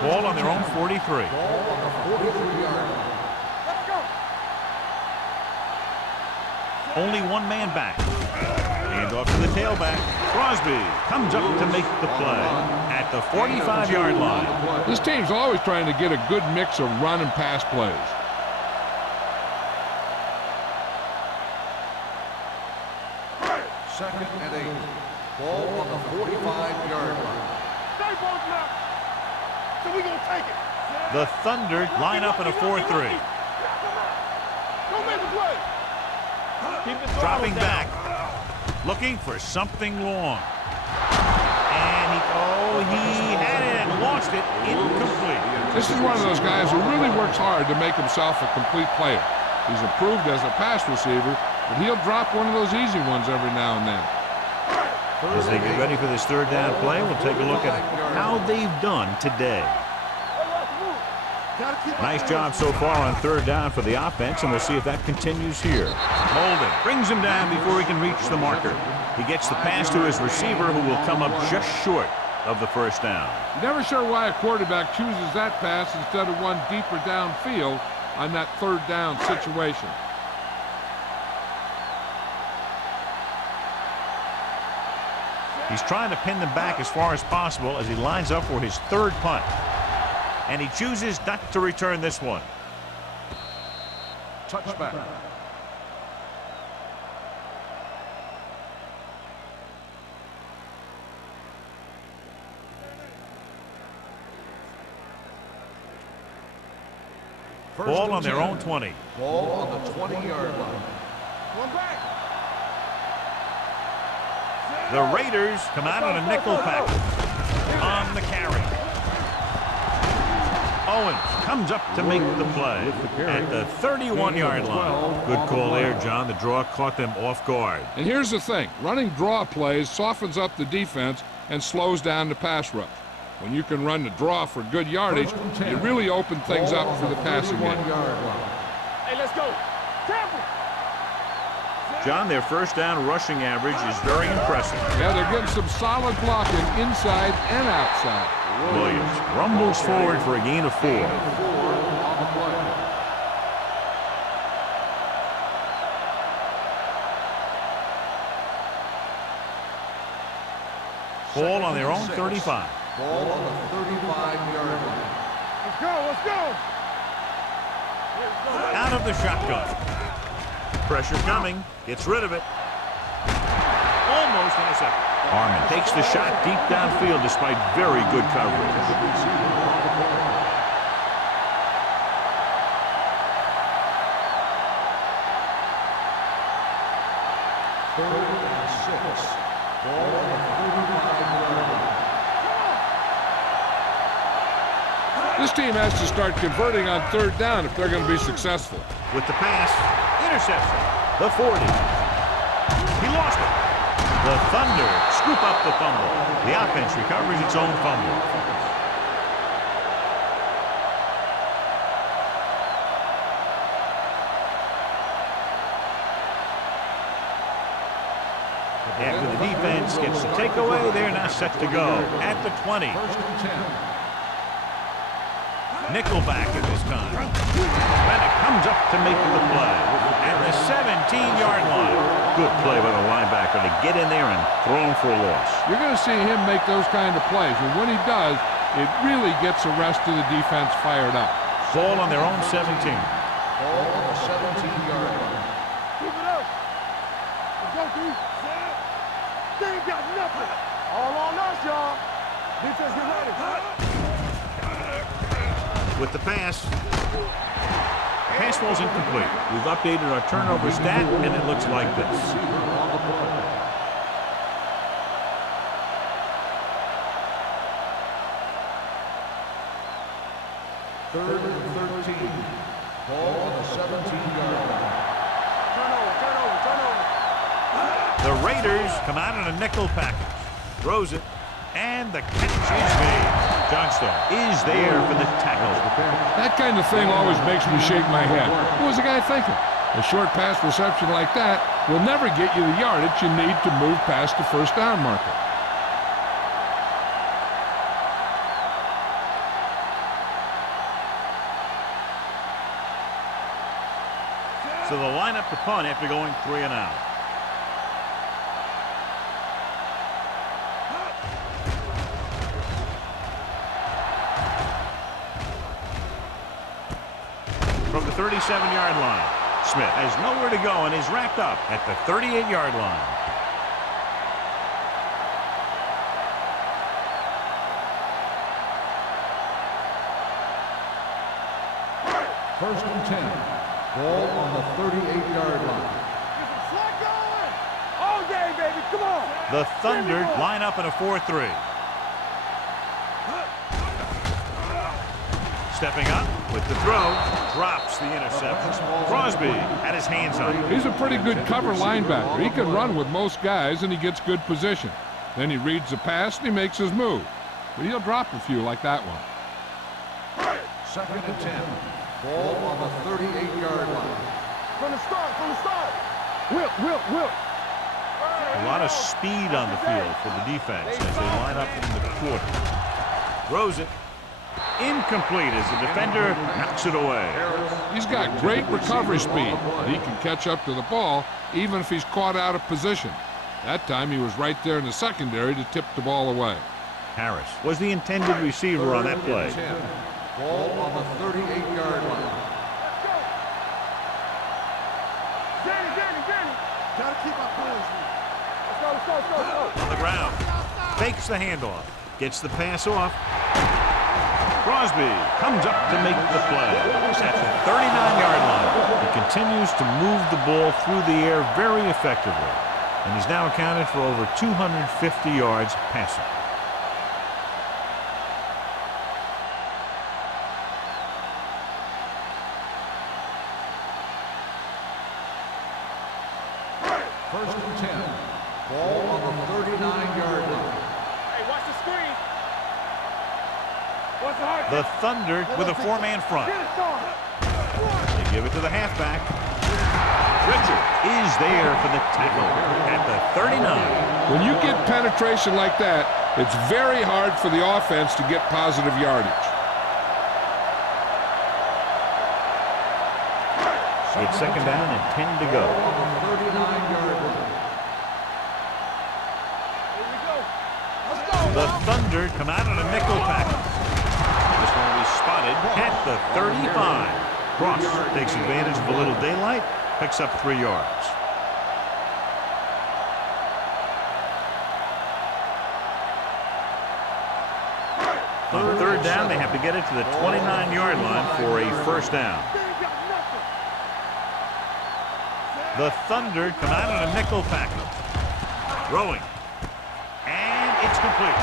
Ball on their own 43. Ball on the 43-yard line. Let's go. Only one man back. Hand off to the tailback. Crosby comes up to make the play at the 45-yard line. This team's always trying to get a good mix of run and pass plays. Second and 8. Ball on the 45-yard line. Stay boys now. So we gonna take it. The Thunder line up in a 4-3. Don't make the play. Dropping back. Looking for something long. And he had it and launched it incomplete. This is one of those guys who really works hard to make himself a complete player. He's improved as a pass receiver, but he'll drop one of those easy ones every now and then. As they get ready for this third down play, we'll take a look at how they've done today. Nice job so far on third down for the offense, and we'll see if that continues here. Molden brings him down before he can reach the marker. He gets the pass to his receiver, who will come up just short of the first down. Never sure why a quarterback chooses that pass instead of one deeper downfield on that third down situation. He's trying to pin them back as far as possible as he lines up for his third punt. And he chooses not to return this one. Touchback. Ball on their own 20. Ball on the 20-yard line. One back. The Raiders come out on a nickel package on the carry. Owens comes up to make the play at the 31-yard line. Good call there, John. The draw caught them off guard. And here's the thing. Running draw plays softens up the defense and slows down the pass rush. When you can run the draw for good yardage, you really open things up for the passing game. Hey, let's go. Temple. John, their first down rushing average is very impressive. Yeah, they're getting some solid blocking inside and outside. Williams rumbles forward for a gain of 4. Ball on their own 35. Ball on the 35-yard line. Let's go. Let's go. Out of the shotgun. Pressure coming. Gets rid of it. Almost intercepted. Harmon takes the shot deep downfield despite very good coverage. Third and 6. Ball on the 35-yard line. This team has to start converting on third down if they're going to be successful. With the pass, interception. The 40. He lost it. The Thunder scoop up the fumble. The offense recovers its own fumble. After the defense gets the takeaway, they're now set to go at the 20. First and 10. Nickelback at this time. Bennett comes up to make the play at the 17-yard line. Good play by the linebacker to get in there and throw him for a loss. You're going to see him make those kind of plays, and when he does, it really gets the rest of the defense fired up. Ball on their own 17. Ball on the 17-yard line. Keep it up. Let's go, dude. They ain't got nothing. All on us, y'all. Defense, get ready. With the pass. Pass ball's incomplete. We've updated our turnover stat, and it looks like this. Third and 13. Ball on the 17-yard line. Turnover. The Raiders come out in a nickel package. Throws it, and the catch is made. Johnstone is there for the tackle. That kind of thing always makes me shake my head. What was the guy thinking? A short pass reception like that will never get you the yardage you need to move past the first down marker. So they'll line up the punt after going 3 and out. From the 37-yard line, Smith has nowhere to go and is wrapped up at the 38-yard line. First and 10. Ball on the 38-yard line. Slide going. All day, baby. Come on. The Thunder line up in a 4-3. Stepping up with the throw, drops the interception. Crosby had his hands on it. He's a pretty good cover linebacker. He can run with most guys, and he gets good position. Then he reads the pass, and he makes his move. But he'll drop a few like that one. Second and 10. Ball on the 38-yard line. From the start, from the start. Whip. A lot of speed on the field for the defense as they line up in the quarter. Throws it. Incomplete as the defender knocks it away. He's got great recovery speed. He can catch up to the ball even if he's caught out of position. That time he was right there in the secondary to tip the ball away. Harris was the intended receiver on that play. Third and 10. Ball on the 38-yard line. Danny. Gotta keep our players. Let's go. On the ground. Fakes the handoff. Gets the pass off. Crosby comes up to make the play. At the 39-yard line. He continues to move the ball through the air very effectively. And he's now accounted for over 250 yards passing. First and 10. Ball on the 39-yard line. Hey, watch the screen. What's the hard? The Thunder with a four-man front. They give it to the halfback. Richard is there for the tackle at the 39. When you get penetration like that, it's very hard for the offense to get positive yardage. It's second down and 10 to go. On the 39-yard line. The Thunder come out on a nickel tackle. This one will be spotted at the 35. Cross takes advantage of a little daylight, picks up 3 yards. On third down, they have to get it to the 29-yard line for a first down. The Thunder come out on a nickel tackle. Throwing. And it's complete.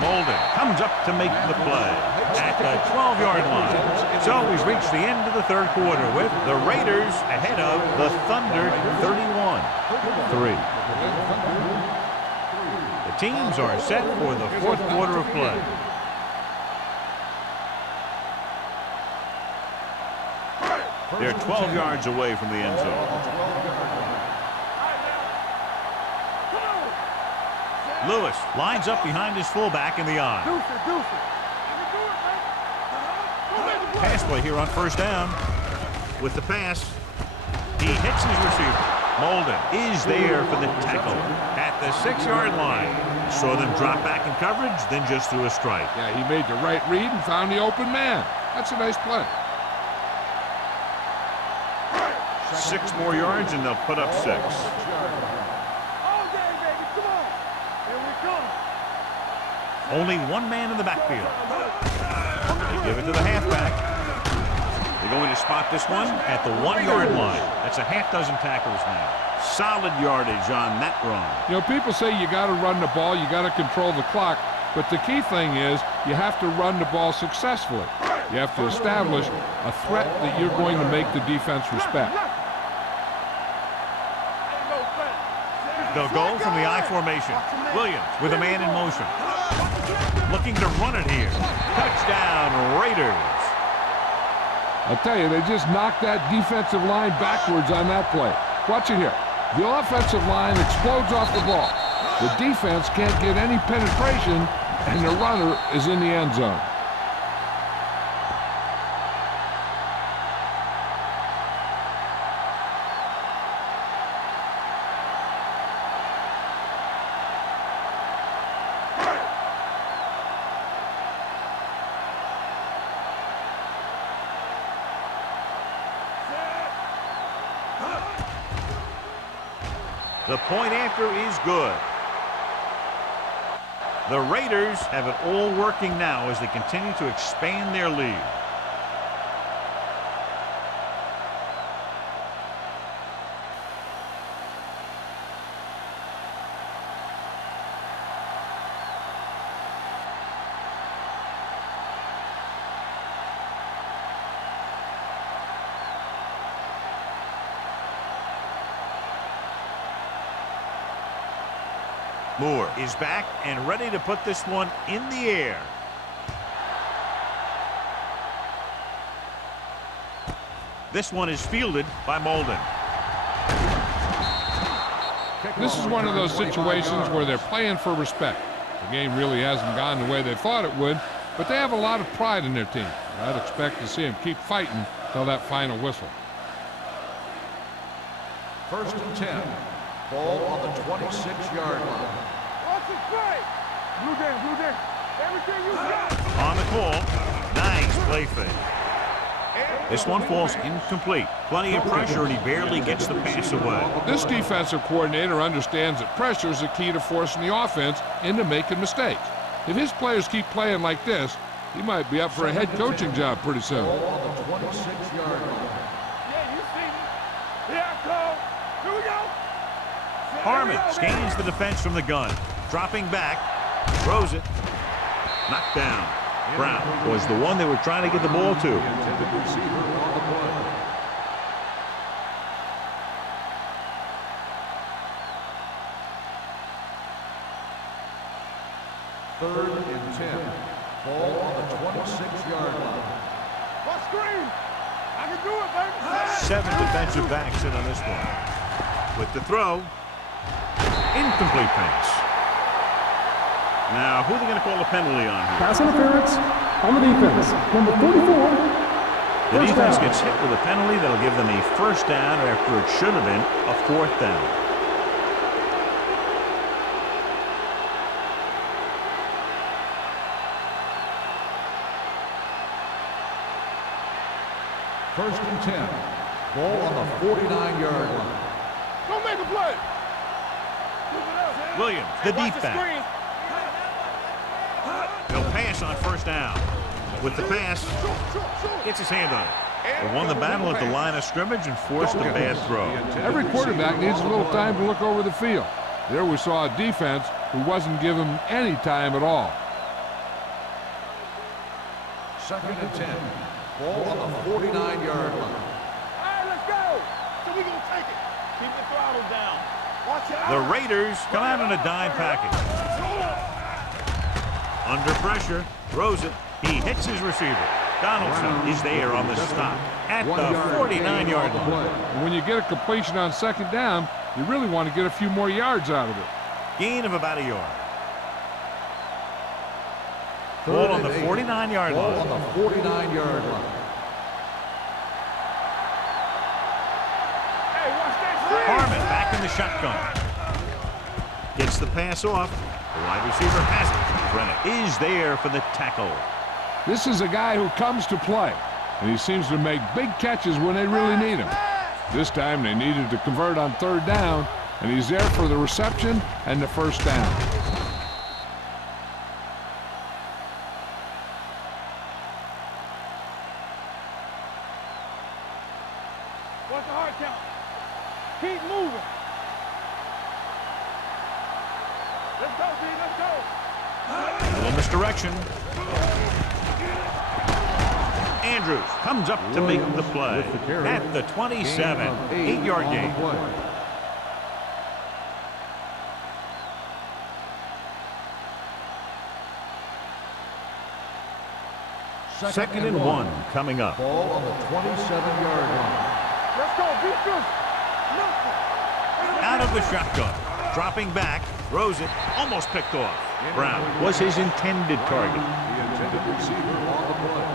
Molden comes up to make the play at the 12-yard line. So we've reached the end of the third quarter with the Raiders ahead of the Thunder 31-3. The teams are set for the fourth quarter of play. They're 12 yards away from the end zone. Lewis lines up behind his fullback in the eye. Pass play here on first down. With the pass, he hits his receiver. Molden is there for the tackle at the 6-yard line. Saw them drop back in coverage, then just threw a strike. Yeah, he made the right read and found the open man. That's a nice play. 6 more yards and they'll put up 6. Only one man in the backfield. They give it to the halfback. They're going to spot this one at the 1-yard line. That's a half dozen tackles now. Solid yardage on that run. You know, people say you got to run the ball, you got to control the clock, but the key thing is you have to run the ball successfully. You have to establish a threat that you're going to make the defense respect. They'll go from the I formation. Williams with a man in motion. Looking to run it here. Touchdown, Raiders. I'll tell you, they just knocked that defensive line backwards on that play. Watch it here. The offensive line explodes off the ball. The defense can't get any penetration, and the runner is in the end zone. The point after is good. The Raiders have it all working now as they continue to expand their lead. Moore is back and ready to put this one in the air. This one is fielded by Molden. This is one of those situations where they're playing for respect. The game really hasn't gone the way they thought it would, but they have a lot of pride in their team. I'd expect to see them keep fighting till that final whistle. 1st and 10. Ball on the 26-yard line. Watch it play. Blue Jay. Everything you got. On the call. Nice play fake. This one falls incomplete. Plenty of pressure, and he barely gets the pass away. This defensive coordinator understands that pressure is the key to forcing the offense into making mistakes. If his players keep playing like this, he might be up for a head coaching job pretty soon. Ball on the 26-yard line. Yeah, you see me. Here I come. Here we go. Harmon scans the defense from the gun. Dropping back. Throws it. Knocked down. Brown was the one they were trying to get the ball to. The intended receiver on the play. Third and 10. Ball on the 26-yard line. What screen? I can do it, baby. 7 defensive backs in on this one. With the throw. Incomplete pass. Now, who are they going to call a penalty on here? Pass interference on the defense. Number 44. The defense gets hit with a penalty that'll give them a first down after it should have been a 4th down. First and 10. Ball on the 49-yard line. Go make a play. Williams, the Watch deep the back. screen. They'll pass on first down. With the pass, gets his hand on it. They won the battle at the line of scrimmage and forced a bad throw. Every quarterback needs a little time to look over the field. There we saw a defense who wasn't given any time at all. 2nd and 10. Ball on the 49-yard line. All right, let's go. So we gonna take it. Keep the throttle down. Watch it. The Raiders come out in a dime package. Under pressure, throws it. He hits his receiver. Donaldson is there on the stop at the 49-yard line. And when you get a completion on 2nd down, you really want to get a few more yards out of it. Gain of about a yard. Ball on the 49-yard Ball line. on the 49-yard line. Hey, watch that screen. Harmon back in the shotgun. Gets the pass off. The wide receiver has it. Brennan is there for the tackle. This is a guy who comes to play, and he seems to make big catches when they really need him. This time they needed to convert on 3rd down, and he's there for the reception and the first down. Watch the hard count. Keep moving. Let's go, D. Let's go. A little misdirection. Andrews comes up to make the play at the 27. 8-yard gain. Second and 1 coming up. Ball on the 27-yard line. Let's go. Defense. Out of the shotgun. Dropping back. Throws it. Almost picked off. Brown was his intended target. The intended receiver on the play.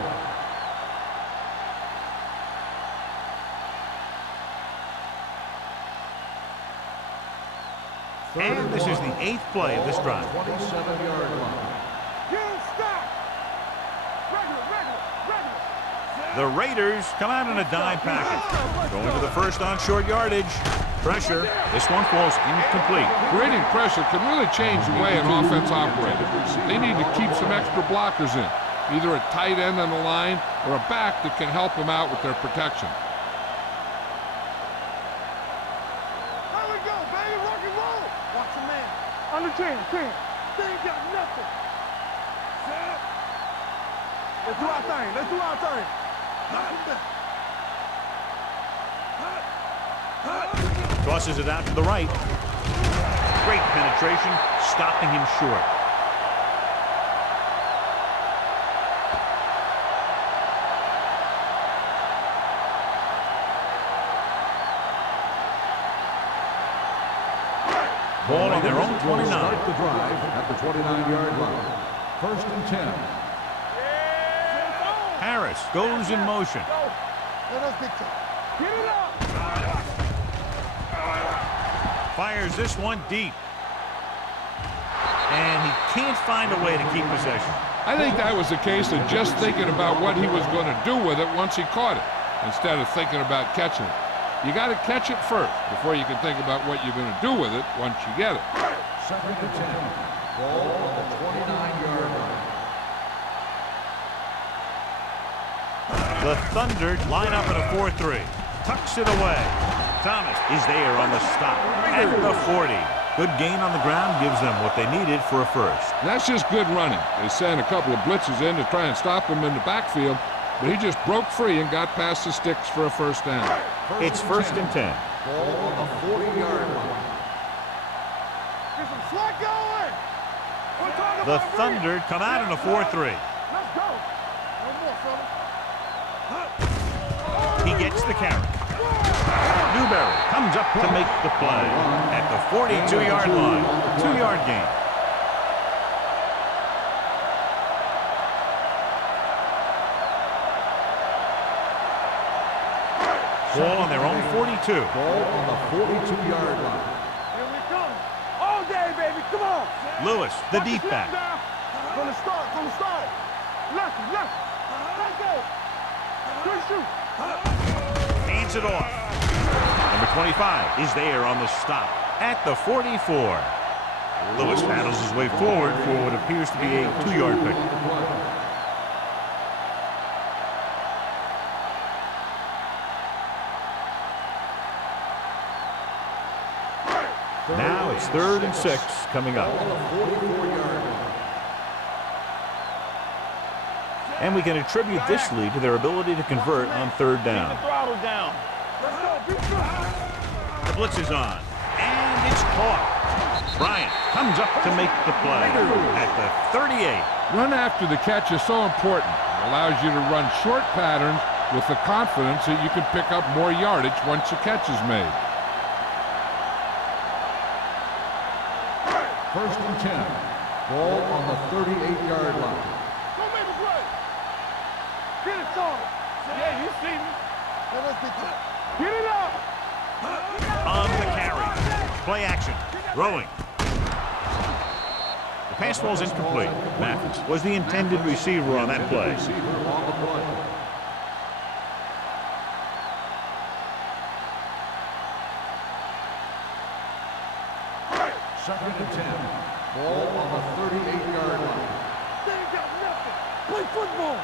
And this is the 8th play of this drive. 27-yard line. Get stop. Regular. The Raiders come out in a dime package. Going to the first on short yardage. Pressure. This one falls incomplete. Creating pressure can really change the way an offense operates. They need to keep some extra blockers in, either a tight end on the line or a back that can help them out with their protection. There we go, baby. Rock and roll. Watch the man. Under 10. They ain't got nothing. Let's do our thing. Tosses it out to the right. Great penetration, stopping him short. on their own 29. Start the drive at the 29-yard line. First and 10. Harris goes in motion. Get it up. Fires this one deep. And he can't find a way to keep possession. I think that was a case of just thinking about what he was going to do with it once he caught it, instead of thinking about catching it. You got to catch it first before you can think about what you're going to do with it once you get it. Second and 10. Ball on the 29-yard line. The Thunder line up in a 4-3. Tucks it away. Thomas is there on the stop at the 40. Good gain on the ground gives them what they needed for a first. That's just good running. They sent a couple of blitzes in to try and stop him in the backfield, but he just broke free and got past the sticks for a first down. It's first and 10. Ball on the 40-yard line. Get some slack going. We're talking The about Thunder come out in a 4-3. Let's go. No more, fella. He gets the carry. Newberry comes up to make the play at the 42-yard line. 2-yard gain. Ball on their own 42. Ball on the 42-yard line. Here we come. All day, baby. Come on. Lewis, the deep back. From the start. Left. Let's go. Good shoot. Hands it off. Number 25 is there on the stop at the 44. Lewis paddles his way forward for what appears to be a 2-yard pick. Now it's 3rd and 6 coming up. And we can attribute this lead to their ability to convert on 3rd down. Throttle down. The blitz is on, and it's caught. Bryant comes up to make the play at the 38. Run after the catch is so important. It allows you to run short patterns with the confidence that you can pick up more yardage once the catch is made. First and 10. Ball on the 38-yard line. Go make a play. Get it, Tom. Yeah, you see me. Get it up. On the carry. Play action. Throwing. The pass ball's incomplete. Mathis was the intended receiver on that play. Second and 10. Ball on the 38-yard line. They ain't got nothing. Play football.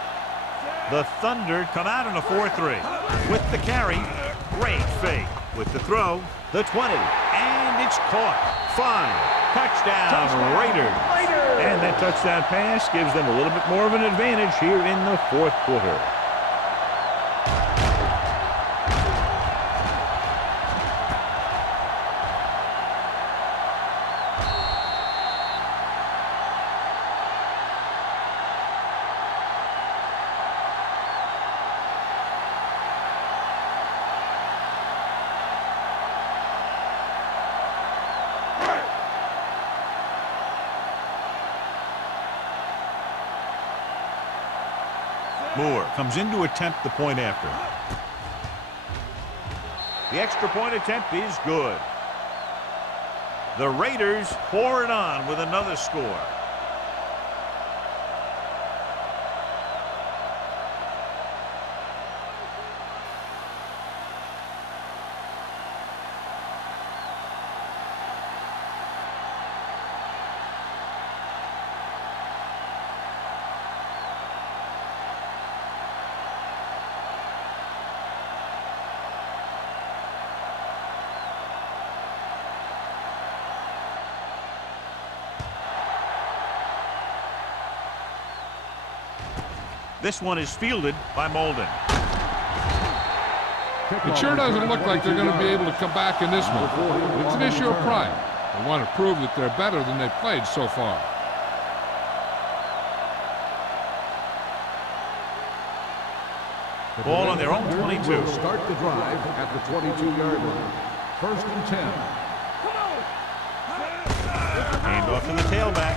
The Thunder come out in a 4-3. With the carry, great fake. With the throw, the 20. And it's caught. 5. Touchdown, Raiders. And that touchdown pass gives them a little bit more of an advantage here in the 4th quarter. Moore comes in to attempt the point after. The extra point attempt is good. The Raiders pour it on with another score. This one is fielded by Molden. It sure doesn't look like they're going to be able to come back in this one. It's an issue of pride. They want to prove that they're better than they've played so far. Ball on their own 22. Will start the drive at the 22-yard line. First and 10. Come on. Hand off to the tailback.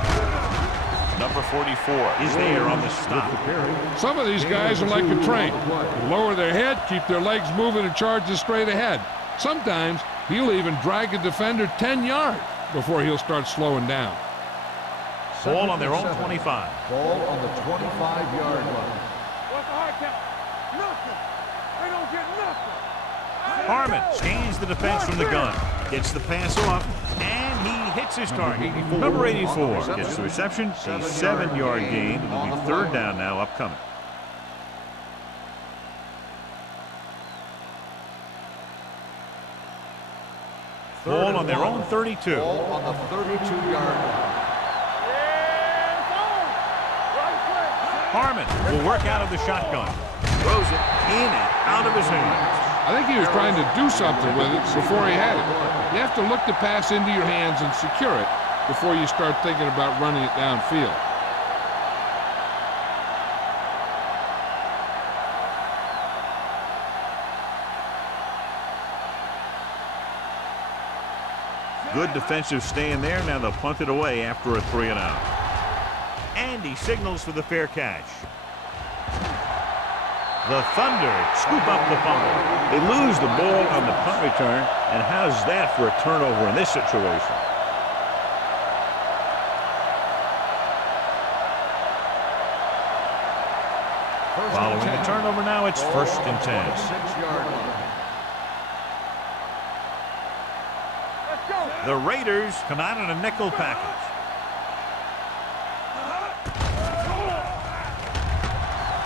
Number 44 is there on the stop. Some of these guys are like a train. They lower their head, keep their legs moving, and charge straight ahead. Sometimes he'll even drag a defender 10 yards before he'll start slowing down. Ball on their own 25. Ball on the 25-yard line. What's the hard count? Nothing. They don't get nothing. Harmon scans the defense from the gun. Gets the pass off, and he hits his target. Number 84 gets the reception. A 7-yard gain. It'll be third down now upcoming. Ball on their own 32. Ball on the 32-yard line. Harmon will work out of the shotgun. Throws it in and out of his hands. I think he was trying to do something with it before he had it. You have to look the pass into your hands and secure it before you start thinking about running it downfield. Good defensive stand there. Now they'll punt it away after a 3-and-out. And he signals for the fair catch. The Thunder scoop up the fumble. They lose the ball on the punt return, and how's that for a turnover in this situation? Following the turnover now, it's 1st and 10. 6-yard line. The Raiders come out in a nickel package.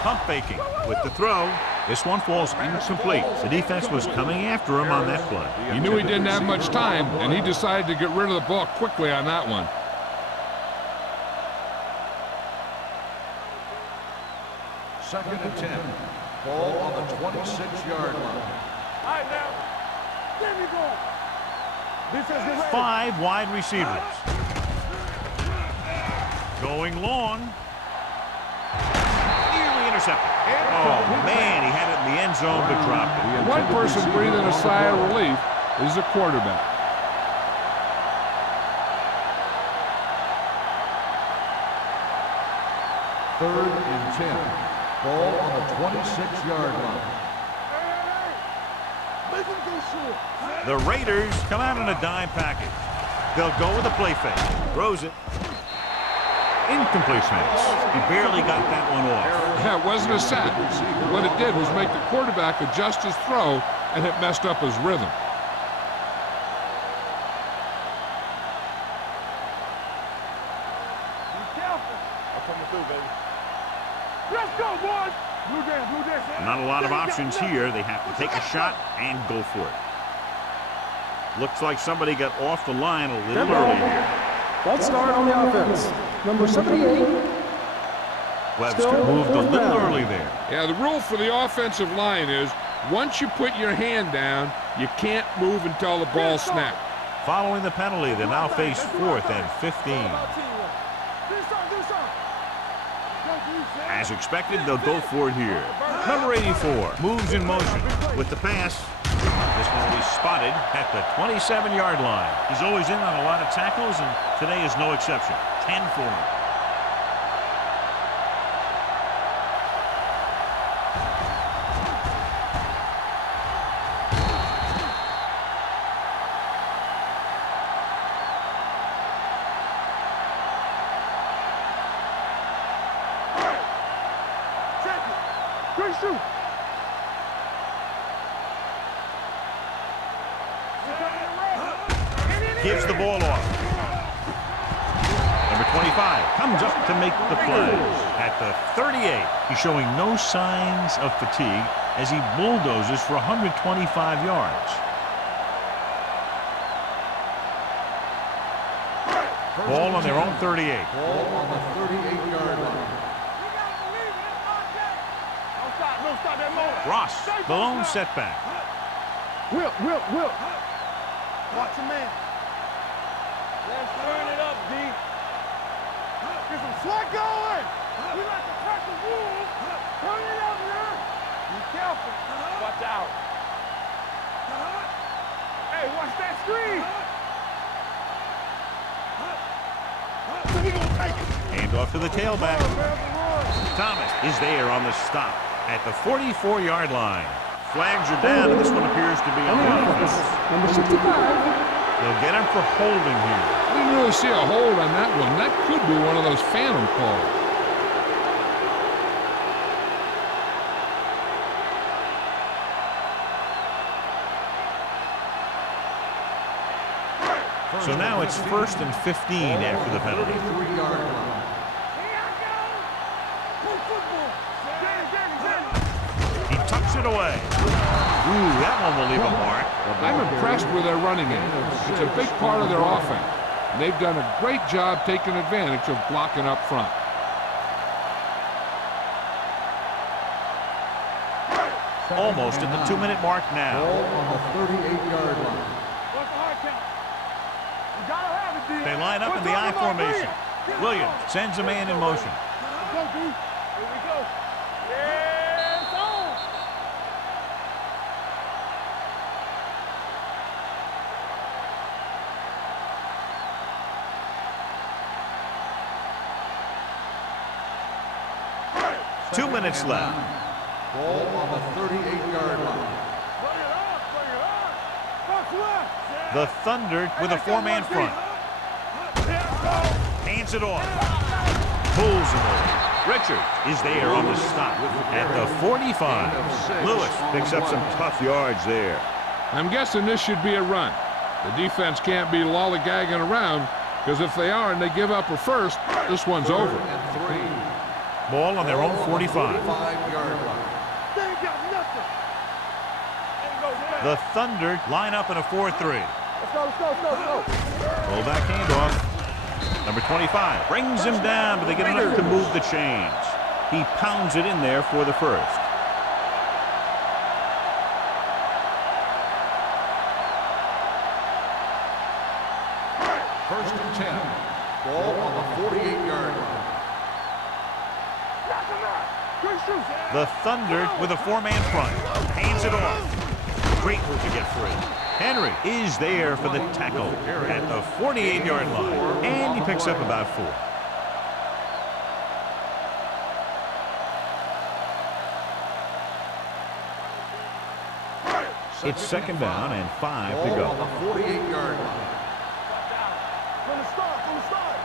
Pump faking with the throw. This one falls incomplete. The defense was coming after him on that play. He knew he didn't have much time, and he decided to get rid of the ball quickly on that one. Second and 10. Ball on the 26-yard line. All right, now. There we go. Defense get ready. 5 wide receivers. Going long. Nearly intercepted. Oh, man, he had it in the end zone but dropped it. One person breathing a sigh of relief is the quarterback. Third and 10. Ball on the 26-yard line. Make him go short. The Raiders come out in a dime package. They'll go with a play fake. Throws it. Incompletion. He barely got that one off. Yeah, it wasn't a sack. What it did was make the quarterback adjust his throw, and it messed up his rhythm. Be careful. I'm coming through, baby. Let's go, boys. Blue dance, blue dance. Not a lot of options here. They have to take a shot and go for it. Looks like somebody got off the line a little early here. Let's start on the offense. Number 78. Webster moved a little early there. Yeah, the rule for the offensive line is once you put your hand down, you can't move until the ball snaps. Following the penalty, they now face 4th and 15. As expected, they'll go for it here. Number 84 moves in motion with the pass. This one will be spotted at the 27-yard line. He's always in on a lot of tackles, and today is no exception. 10 for him. Great shoot. Gives the ball off. Number 25 comes up to make the play. At the 38, he's showing no signs of fatigue as he bulldozes for 125 yards. Ball on their own 38. Ball on the 38-yard line. Don't stop that moment. Ross, the lone setback. Whip. Watch your man. Let's turn it up, D. Get some sweat going. We like to crack the rules. Turn it up, man. Be careful. Watch out. Hey, watch that screen. off to the tailback. Thomas is there on the stop at the 44-yard line. Flags are down, and this one appears to be on the offense. Number 65. They'll get him for holding here. I didn't really see a hold on that one. That could be one of those phantom calls. So now it's 1st and 15 after the penalty. 3-yard line. He tucks it away. Ooh, that one will leave a mark. I'm impressed with their running game. It's a big part of their offense. And they've done a great job taking advantage of blocking up front. Almost at the 2-minute mark now. Ball on the 38-yard line. They line up in the I formation. Williams sends a man in motion. Here we go. Yeah, it's on. Two minutes left. Ball on the 38-yard line. Bring it on, bring it on. Buck left. The Thunder with a 4-man front. Hands it off. Pulls him over. Richard is there on the stop at the 45. Lewis picks up some tough yards there. I'm guessing this should be a run. The defense can't be lollygagging around, because if they are and they give up a first, this one's over. 3rd and 3. Ball on their own 45. 5-yard line. They ain't got nothing. The Thunder line up in a 4-3. Let's go, let's go, let's go, let's go. Roll back handoff. Number 25 brings him down, but they get enough to move the chains. He pounds it in there for the first. First and 10. Ball on the 48-yard line. The Thunder with a 4-man front. Hands it off. Great move to get free. Henry is there for the tackle at the 48-yard line. And he picks up about 4. It's 2nd down and 5 to Ball go. on the 48-yard line. From the start.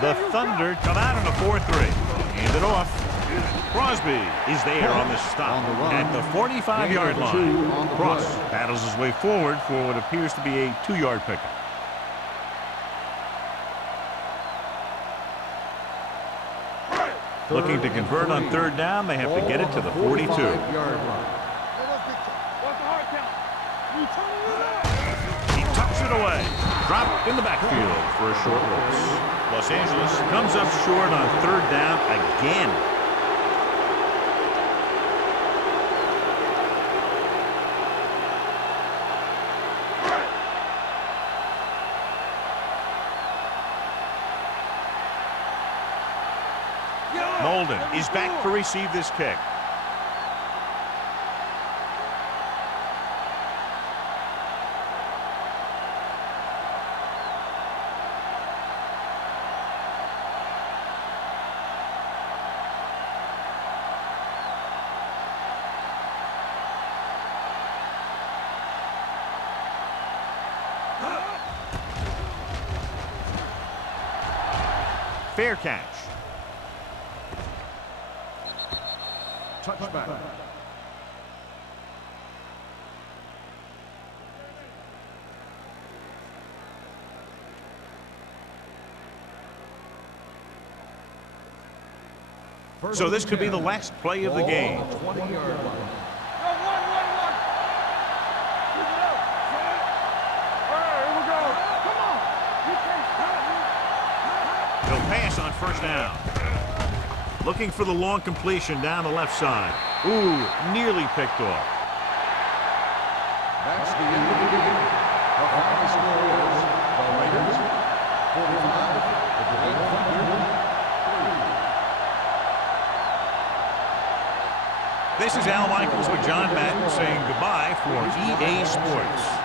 The Thunder come out in a 4-3. Hand it off. Crosby is there on the stop at the 45-yard line. Cross battles his way forward for what appears to be a 2-yard pickup. Looking to convert on 3rd down, they have to get it to the 42. He tucks it away. Dropped in the backfield for a short loss. Los Angeles comes up short on 3rd down again. Molden is back to receive this kick. Fair catch. Touchback. So this could be the last play of the game. 20-yard line. He'll pass on 1st down. Looking for the long completion down the left side. Ooh, nearly picked off. That's the end of the game. The final score is the Raiders 45, the Detroit Thunder 3. This is Al Michaels with John Madden saying goodbye for EA Sports.